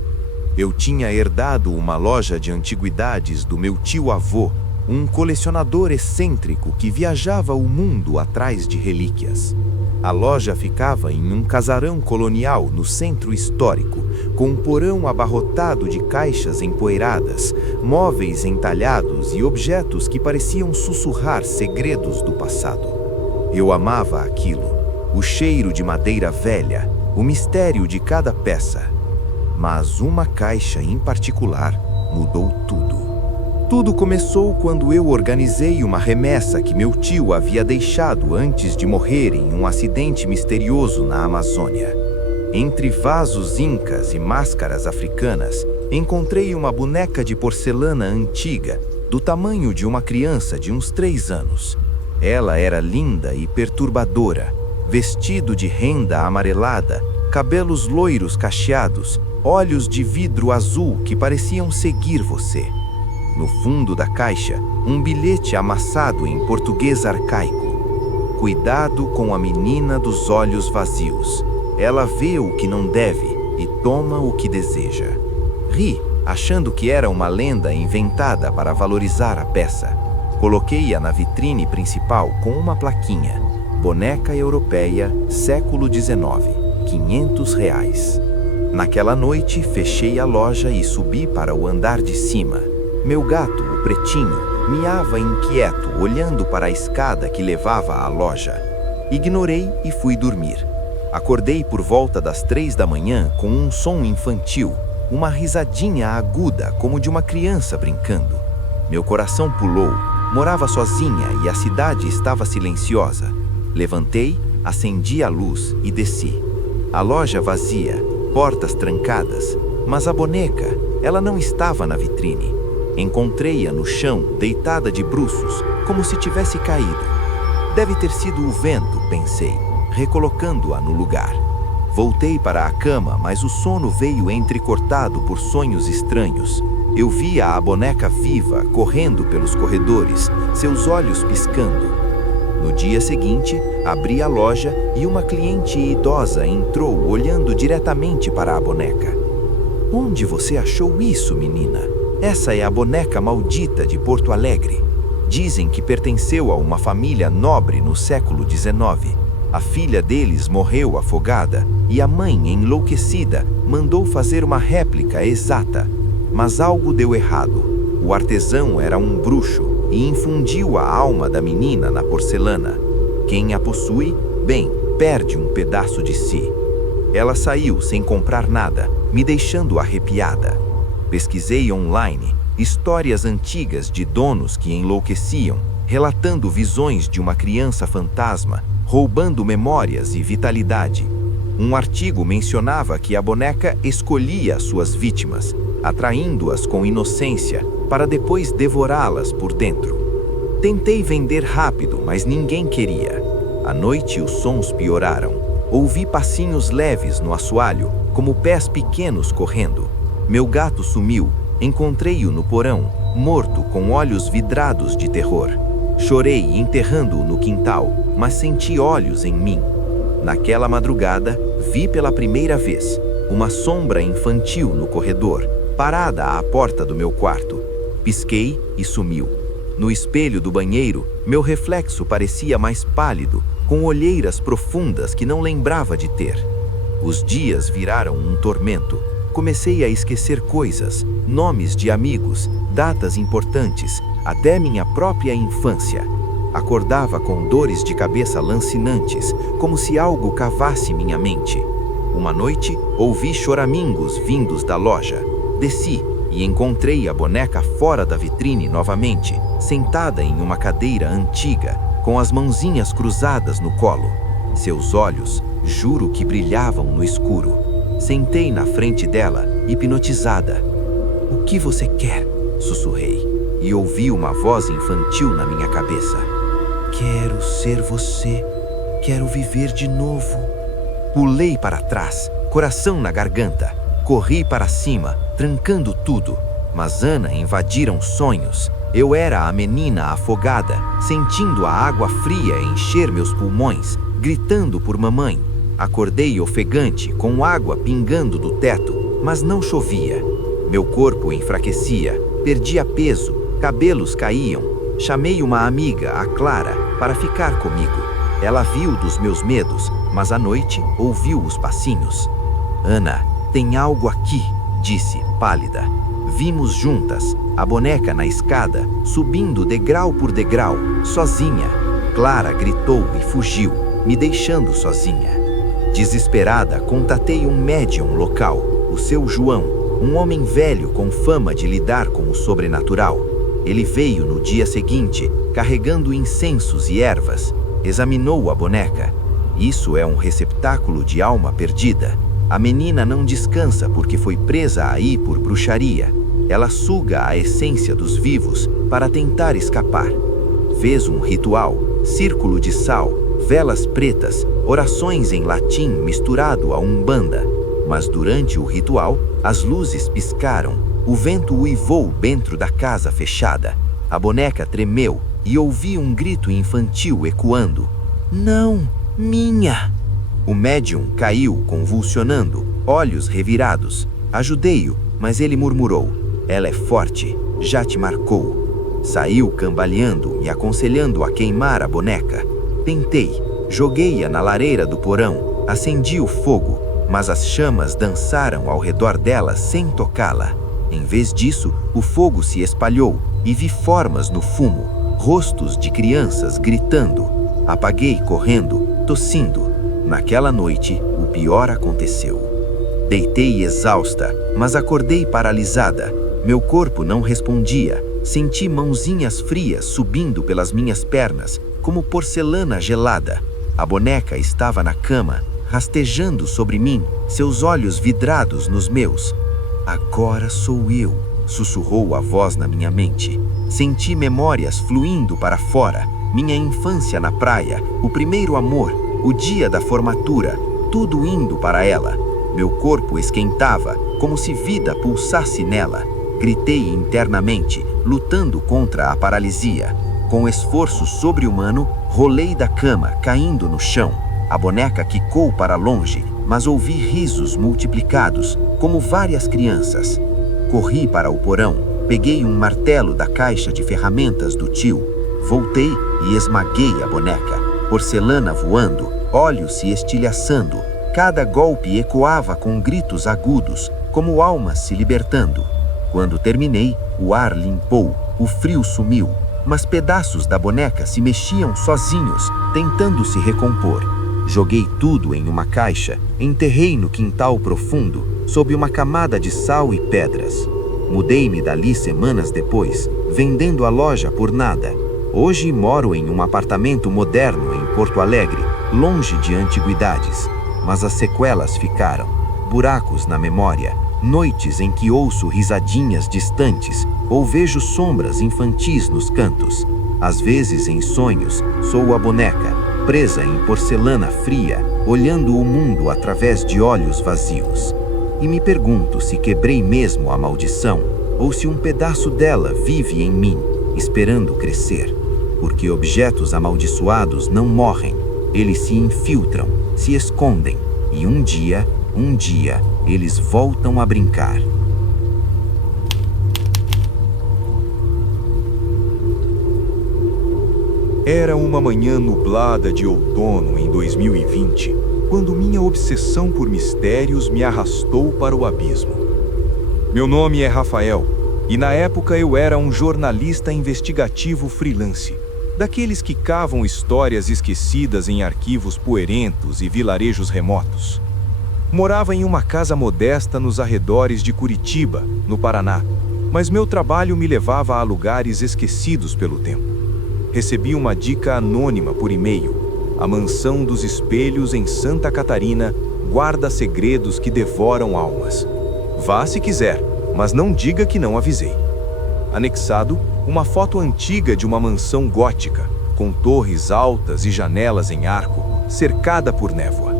Eu tinha herdado uma loja de antiguidades do meu tio-avô, um colecionador excêntrico que viajava o mundo atrás de relíquias. A loja ficava em um casarão colonial no centro histórico, com um porão abarrotado de caixas empoeiradas, móveis entalhados e objetos que pareciam sussurrar segredos do passado. Eu amava aquilo, o cheiro de madeira velha, o mistério de cada peça. Mas uma caixa em particular mudou tudo. Tudo começou quando eu organizei uma remessa que meu tio havia deixado antes de morrer em um acidente misterioso na Amazônia. Entre vasos incas e máscaras africanas, encontrei uma boneca de porcelana antiga, do tamanho de uma criança de uns 3 anos. Ela era linda e perturbadora, vestido de renda amarelada, cabelos loiros cacheados, olhos de vidro azul que pareciam seguir você. No fundo da caixa, um bilhete amassado em português arcaico. Cuidado com a menina dos olhos vazios. Ela vê o que não deve e toma o que deseja. Ri, achando que era uma lenda inventada para valorizar a peça. Coloquei-a na vitrine principal com uma plaquinha. Boneca europeia, século XIX, R$ 500. Naquela noite, fechei a loja e subi para o andar de cima. Meu gato, o Pretinho, miava inquieto, olhando para a escada que levava à loja. Ignorei e fui dormir. Acordei por volta das 3 da manhã com um som infantil, uma risadinha aguda como de uma criança brincando. Meu coração pulou, morava sozinha e a cidade estava silenciosa. Levantei, acendi a luz e desci. A loja vazia, portas trancadas, mas a boneca, ela não estava na vitrine. Encontrei-a no chão, deitada de bruços, como se tivesse caído. Deve ter sido o vento, pensei, recolocando-a no lugar. Voltei para a cama, mas o sono veio entrecortado por sonhos estranhos. Eu via a boneca viva, correndo pelos corredores, seus olhos piscando. No dia seguinte, abri a loja e uma cliente idosa entrou, olhando diretamente para a boneca. "Onde você achou isso, menina? Essa é a boneca maldita de Porto Alegre. Dizem que pertenceu a uma família nobre no século XIX. A filha deles morreu afogada e a mãe, enlouquecida, mandou fazer uma réplica exata. Mas algo deu errado. O artesão era um bruxo e infundiu a alma da menina na porcelana. Quem a possui, bem, perde um pedaço de si." Ela saiu sem comprar nada, me deixando arrepiada. Pesquisei online histórias antigas de donos que enlouqueciam, relatando visões de uma criança fantasma, roubando memórias e vitalidade. Um artigo mencionava que a boneca escolhia suas vítimas, atraindo-as com inocência, para depois devorá-las por dentro. Tentei vender rápido, mas ninguém queria. À noite os sons pioraram. Ouvi passinhos leves no assoalho, como pés pequenos correndo. Meu gato sumiu. Encontrei-o no porão, morto, com olhos vidrados de terror. Chorei enterrando-o no quintal, mas senti olhos em mim. Naquela madrugada, vi pela primeira vez uma sombra infantil no corredor, parada à porta do meu quarto. Pisquei e sumiu. No espelho do banheiro, meu reflexo parecia mais pálido, com olheiras profundas que não lembrava de ter. Os dias viraram um tormento. Comecei a esquecer coisas, nomes de amigos, datas importantes, até minha própria infância. Acordava com dores de cabeça lancinantes, como se algo cavasse minha mente. Uma noite, ouvi choramingos vindos da loja. Desci e encontrei a boneca fora da vitrine novamente, sentada em uma cadeira antiga, com as mãozinhas cruzadas no colo. Seus olhos, juro que brilhavam no escuro. Sentei na frente dela, hipnotizada. "O que você quer?" sussurrei, e ouvi uma voz infantil na minha cabeça. "Quero ser você. Quero viver de novo." Pulei para trás, coração na garganta. Corri para cima, trancando tudo. Mas Ana invadiram sonhos. Eu era a menina afogada, sentindo a água fria encher meus pulmões, gritando por mamãe. Acordei ofegante, com água pingando do teto, mas não chovia. Meu corpo enfraquecia, perdia peso, cabelos caíam. Chamei uma amiga, a Clara, para ficar comigo. Ela viu dos meus medos, mas à noite ouviu os passinhos. Ana, tem algo aqui, disse, pálida. Vimos juntas, a boneca na escada, subindo degrau por degrau, sozinha. Clara gritou e fugiu, me deixando sozinha. Desesperada, contatei um médium local, o seu João, um homem velho com fama de lidar com o sobrenatural. Ele veio no dia seguinte, carregando incensos e ervas. Examinou a boneca. Isso é um receptáculo de alma perdida. A menina não descansa porque foi presa aí por bruxaria. Ela suga a essência dos vivos para tentar escapar. Fez um ritual, círculo de sal, velas pretas, orações em latim misturado a umbanda. Mas durante o ritual, as luzes piscaram, o vento uivou dentro da casa fechada. A boneca tremeu e ouvi um grito infantil ecoando. Não, minha! O médium caiu convulsionando, olhos revirados. Ajudei-o, mas ele murmurou. Ela é forte, já te marcou. Saiu cambaleando, me aconselhando a queimar a boneca. Tentei, joguei-a na lareira do porão, acendi o fogo, mas as chamas dançaram ao redor dela sem tocá-la. Em vez disso, o fogo se espalhou e vi formas no fumo, rostos de crianças gritando. Apaguei correndo, tossindo. Naquela noite, o pior aconteceu. Deitei exausta, mas acordei paralisada. Meu corpo não respondia. Senti mãozinhas frias subindo pelas minhas pernas, como porcelana gelada. A boneca estava na cama, rastejando sobre mim, seus olhos vidrados nos meus. Agora sou eu, sussurrou a voz na minha mente. Senti memórias fluindo para fora. Minha infância na praia, o primeiro amor, o dia da formatura, tudo indo para ela. Meu corpo esquentava, como se vida pulsasse nela. Gritei internamente, lutando contra a paralisia. Com esforço sobre-humano, rolei da cama, caindo no chão. A boneca quicou para longe, mas ouvi risos multiplicados, como várias crianças. Corri para o porão, peguei um martelo da caixa de ferramentas do tio. Voltei e esmaguei a boneca. Porcelana voando, olhos se estilhaçando. Cada golpe ecoava com gritos agudos, como almas se libertando. Quando terminei, o ar limpou, o frio sumiu, mas pedaços da boneca se mexiam sozinhos, tentando se recompor. Joguei tudo em uma caixa, enterrei no quintal profundo, sob uma camada de sal e pedras. Mudei-me dali semanas depois, vendendo a loja por nada. Hoje moro em um apartamento moderno em Porto Alegre, longe de antiguidades. Mas as sequelas ficaram, buracos na memória, noites em que ouço risadinhas distantes ou vejo sombras infantis nos cantos. Às vezes, em sonhos, sou a boneca, presa em porcelana fria, olhando o mundo através de olhos vazios. E me pergunto se quebrei mesmo a maldição ou se um pedaço dela vive em mim, esperando crescer. Porque objetos amaldiçoados não morrem, eles se infiltram, se escondem, e um dia, eles voltam a brincar. Era uma manhã nublada de outono em 2020, quando minha obsessão por mistérios me arrastou para o abismo. Meu nome é Rafael, e na época eu era um jornalista investigativo freelance, daqueles que cavam histórias esquecidas em arquivos poeirentos e vilarejos remotos. Morava em uma casa modesta nos arredores de Curitiba, no Paraná, mas meu trabalho me levava a lugares esquecidos pelo tempo. Recebi uma dica anônima por e-mail. A Mansão dos Espelhos em Santa Catarina guarda segredos que devoram almas. Vá se quiser, mas não diga que não avisei. Anexado, uma foto antiga de uma mansão gótica, com torres altas e janelas em arco, cercada por névoa.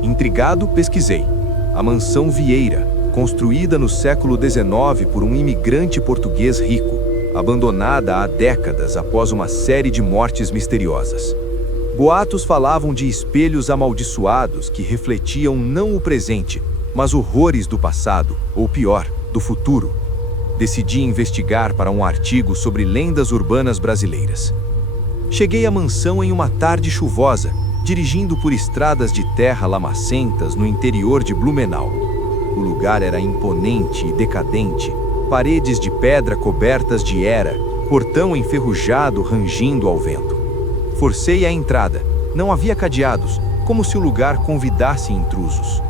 Intrigado, pesquisei. A Mansão Vieira, construída no século XIX por um imigrante português rico, abandonada há décadas após uma série de mortes misteriosas. Boatos falavam de espelhos amaldiçoados que refletiam não o presente, mas horrores do passado, ou pior, do futuro. Decidi investigar para um artigo sobre lendas urbanas brasileiras. Cheguei à mansão em uma tarde chuvosa, dirigindo por estradas de terra lamacentas no interior de Blumenau. O lugar era imponente e decadente, paredes de pedra cobertas de era, portão enferrujado rangindo ao vento. Forcei a entrada. Não havia cadeados, como se o lugar convidasse intrusos.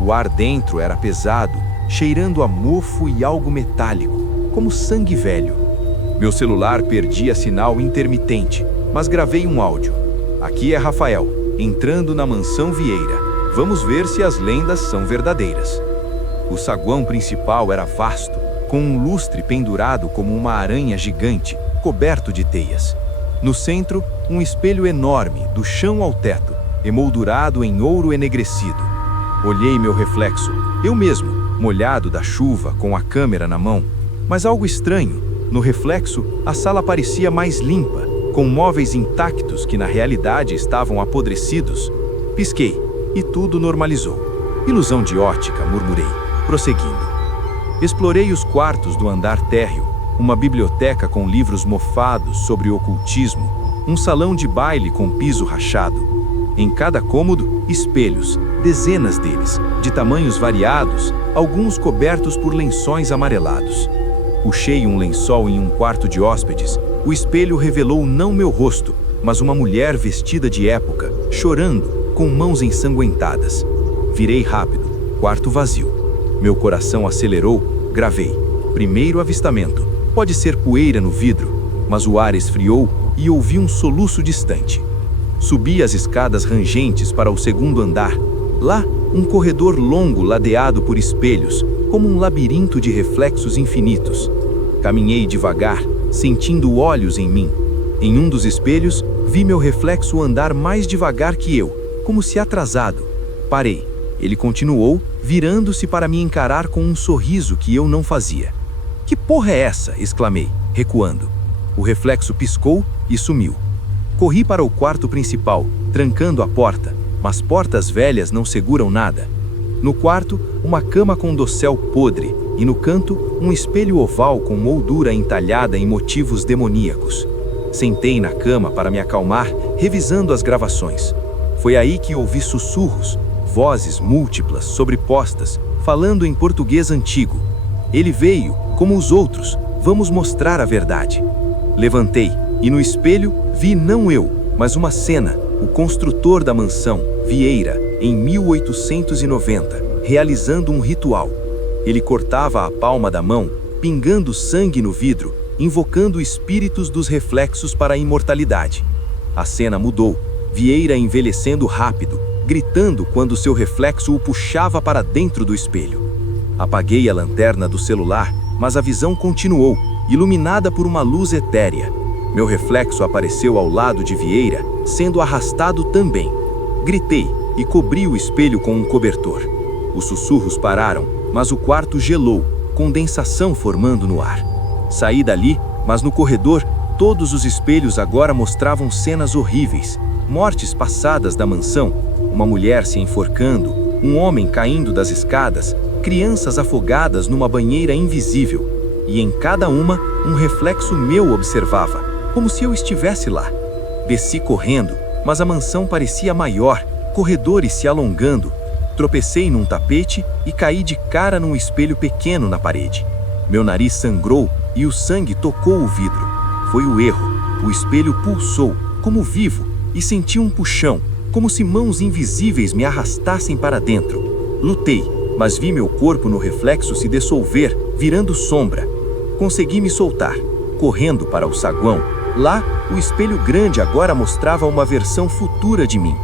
O ar dentro era pesado, cheirando a mofo e algo metálico, como sangue velho. Meu celular perdia sinal intermitente, mas gravei um áudio. Aqui é Rafael, entrando na mansão Vieira. Vamos ver se as lendas são verdadeiras. O saguão principal era vasto, com um lustre pendurado como uma aranha gigante, coberto de teias. No centro, um espelho enorme, do chão ao teto, emoldurado em ouro enegrecido. Olhei meu reflexo, eu mesmo, molhado da chuva, com a câmera na mão. Mas algo estranho, no reflexo, a sala parecia mais limpa, com móveis intactos que na realidade estavam apodrecidos. Pisquei, e tudo normalizou. Ilusão de ótica, murmurei, prosseguindo. Explorei os quartos do andar térreo, uma biblioteca com livros mofados sobre ocultismo, um salão de baile com piso rachado. Em cada cômodo, espelhos, dezenas deles, de tamanhos variados, alguns cobertos por lençóis amarelados. Puxei um lençol em um quarto de hóspedes. O espelho revelou não meu rosto, mas uma mulher vestida de época, chorando, com mãos ensanguentadas. Virei rápido, quarto vazio. Meu coração acelerou, gravei. Primeiro avistamento. Pode ser poeira no vidro, mas o ar esfriou e ouvi um soluço distante. Subi as escadas rangentes para o segundo andar. Lá, um corredor longo ladeado por espelhos, como um labirinto de reflexos infinitos. Caminhei devagar, sentindo olhos em mim. Em um dos espelhos, vi meu reflexo andar mais devagar que eu, como se atrasado. Parei. Ele continuou, virando-se para me encarar com um sorriso que eu não fazia. "Que porra é essa?" exclamei, recuando. O reflexo piscou e sumiu. Corri para o quarto principal, trancando a porta, mas portas velhas não seguram nada. No quarto, uma cama com dossel podre e no canto, um espelho oval com moldura entalhada em motivos demoníacos. Sentei na cama para me acalmar, revisando as gravações. Foi aí que ouvi sussurros, vozes múltiplas, sobrepostas, falando em português antigo. Ele veio, como os outros, vamos mostrar a verdade. Levantei, e no espelho vi não eu, mas uma cena, o construtor da mansão, Vieira, em 1890, realizando um ritual. Ele cortava a palma da mão, pingando sangue no vidro, invocando espíritos dos reflexos para a imortalidade. A cena mudou, Vieira envelhecendo rápido, gritando quando seu reflexo o puxava para dentro do espelho. Apaguei a lanterna do celular, mas a visão continuou, iluminada por uma luz etérea. Meu reflexo apareceu ao lado de Vieira, sendo arrastado também. Gritei e cobri o espelho com um cobertor. Os sussurros pararam, mas o quarto gelou, condensação formando no ar. Saí dali, mas no corredor, todos os espelhos agora mostravam cenas horríveis. Mortes passadas da mansão, uma mulher se enforcando, um homem caindo das escadas, crianças afogadas numa banheira invisível. E em cada uma, um reflexo meu observava, como se eu estivesse lá. Desci correndo, mas a mansão parecia maior, corredores se alongando. Tropecei num tapete e caí de cara num espelho pequeno na parede. Meu nariz sangrou e o sangue tocou o vidro. Foi o erro. O espelho pulsou, como vivo, e senti um puxão, como se mãos invisíveis me arrastassem para dentro. Lutei, mas vi meu corpo no reflexo se dissolver, virando sombra. Consegui me soltar, correndo para o saguão. Lá, o espelho grande agora mostrava uma versão futura de mim.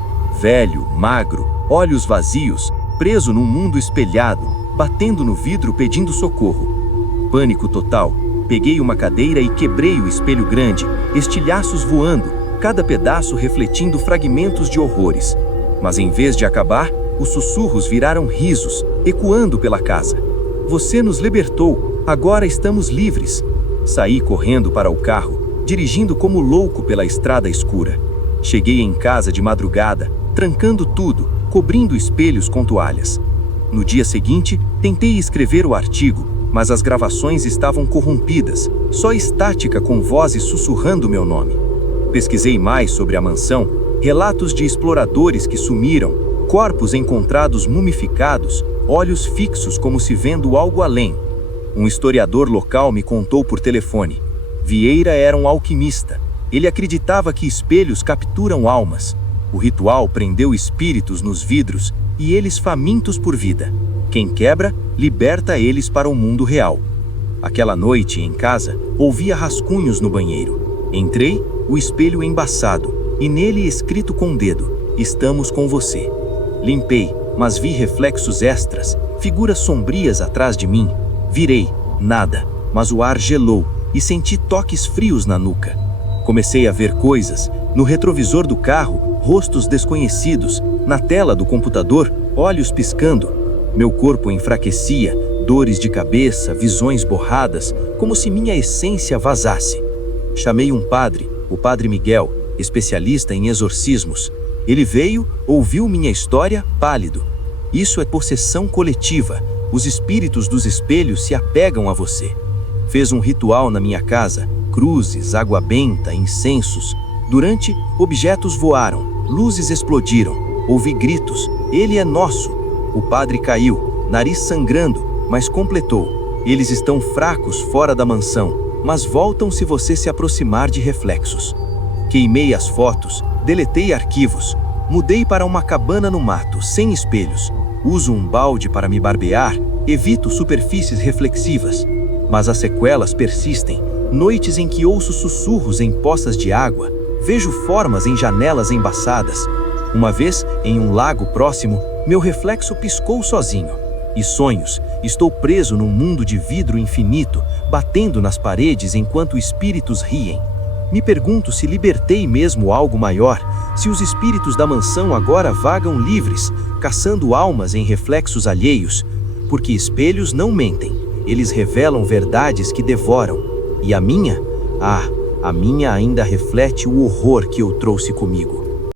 Velho, magro, olhos vazios, preso num mundo espelhado, batendo no vidro pedindo socorro. Pânico total. Peguei uma cadeira e quebrei o espelho grande, estilhaços voando, cada pedaço refletindo fragmentos de horrores. Mas em vez de acabar, os sussurros viraram risos, ecoando pela casa. "Você nos libertou, agora estamos livres." Saí correndo para o carro, dirigindo como louco pela estrada escura. Cheguei em casa de madrugada, trancando tudo, cobrindo espelhos com toalhas. No dia seguinte, tentei escrever o artigo, mas as gravações estavam corrompidas, só estática com vozes sussurrando meu nome. Pesquisei mais sobre a mansão, relatos de exploradores que sumiram, corpos encontrados mumificados, olhos fixos como se vendo algo além. Um historiador local me contou por telefone. Vieira era um alquimista. Ele acreditava que espelhos capturam almas. O ritual prendeu espíritos nos vidros e eles famintos por vida. Quem quebra, liberta eles para o mundo real. Aquela noite, em casa, ouvia rascunhos no banheiro. Entrei, o espelho embaçado, e nele escrito com dedo: "Estamos com você". Limpei, mas vi reflexos extras, figuras sombrias atrás de mim. Virei, nada, mas o ar gelou e senti toques frios na nuca. Comecei a ver coisas, no retrovisor do carro, rostos desconhecidos, na tela do computador, olhos piscando. Meu corpo enfraquecia, dores de cabeça, visões borradas, como se minha essência vazasse. Chamei um padre, o Padre Miguel, especialista em exorcismos. Ele veio, ouviu minha história, pálido. Isso é possessão coletiva. Os espíritos dos espelhos se apegam a você. Fez um ritual na minha casa, cruzes, água benta, incensos. Durante, objetos voaram, luzes explodiram. Ouvi gritos: "Ele é nosso!" O padre caiu, nariz sangrando, mas completou: "Eles estão fracos fora da mansão, mas voltam se você se aproximar de reflexos." Queimei as fotos, deletei arquivos, mudei para uma cabana no mato, sem espelhos. Uso um balde para me barbear, evito superfícies reflexivas. Mas as sequelas persistem. Noites em que ouço sussurros em poças de água, vejo formas em janelas embaçadas. Uma vez, em um lago próximo, meu reflexo piscou sozinho. E sonhos, estou preso num mundo de vidro infinito, batendo nas paredes enquanto espíritos riem. Me pergunto se libertei mesmo algo maior, se os espíritos da mansão agora vagam livres, caçando almas em reflexos alheios, porque espelhos não mentem, eles revelam verdades que devoram. E a minha? A minha ainda reflete o horror que eu trouxe comigo.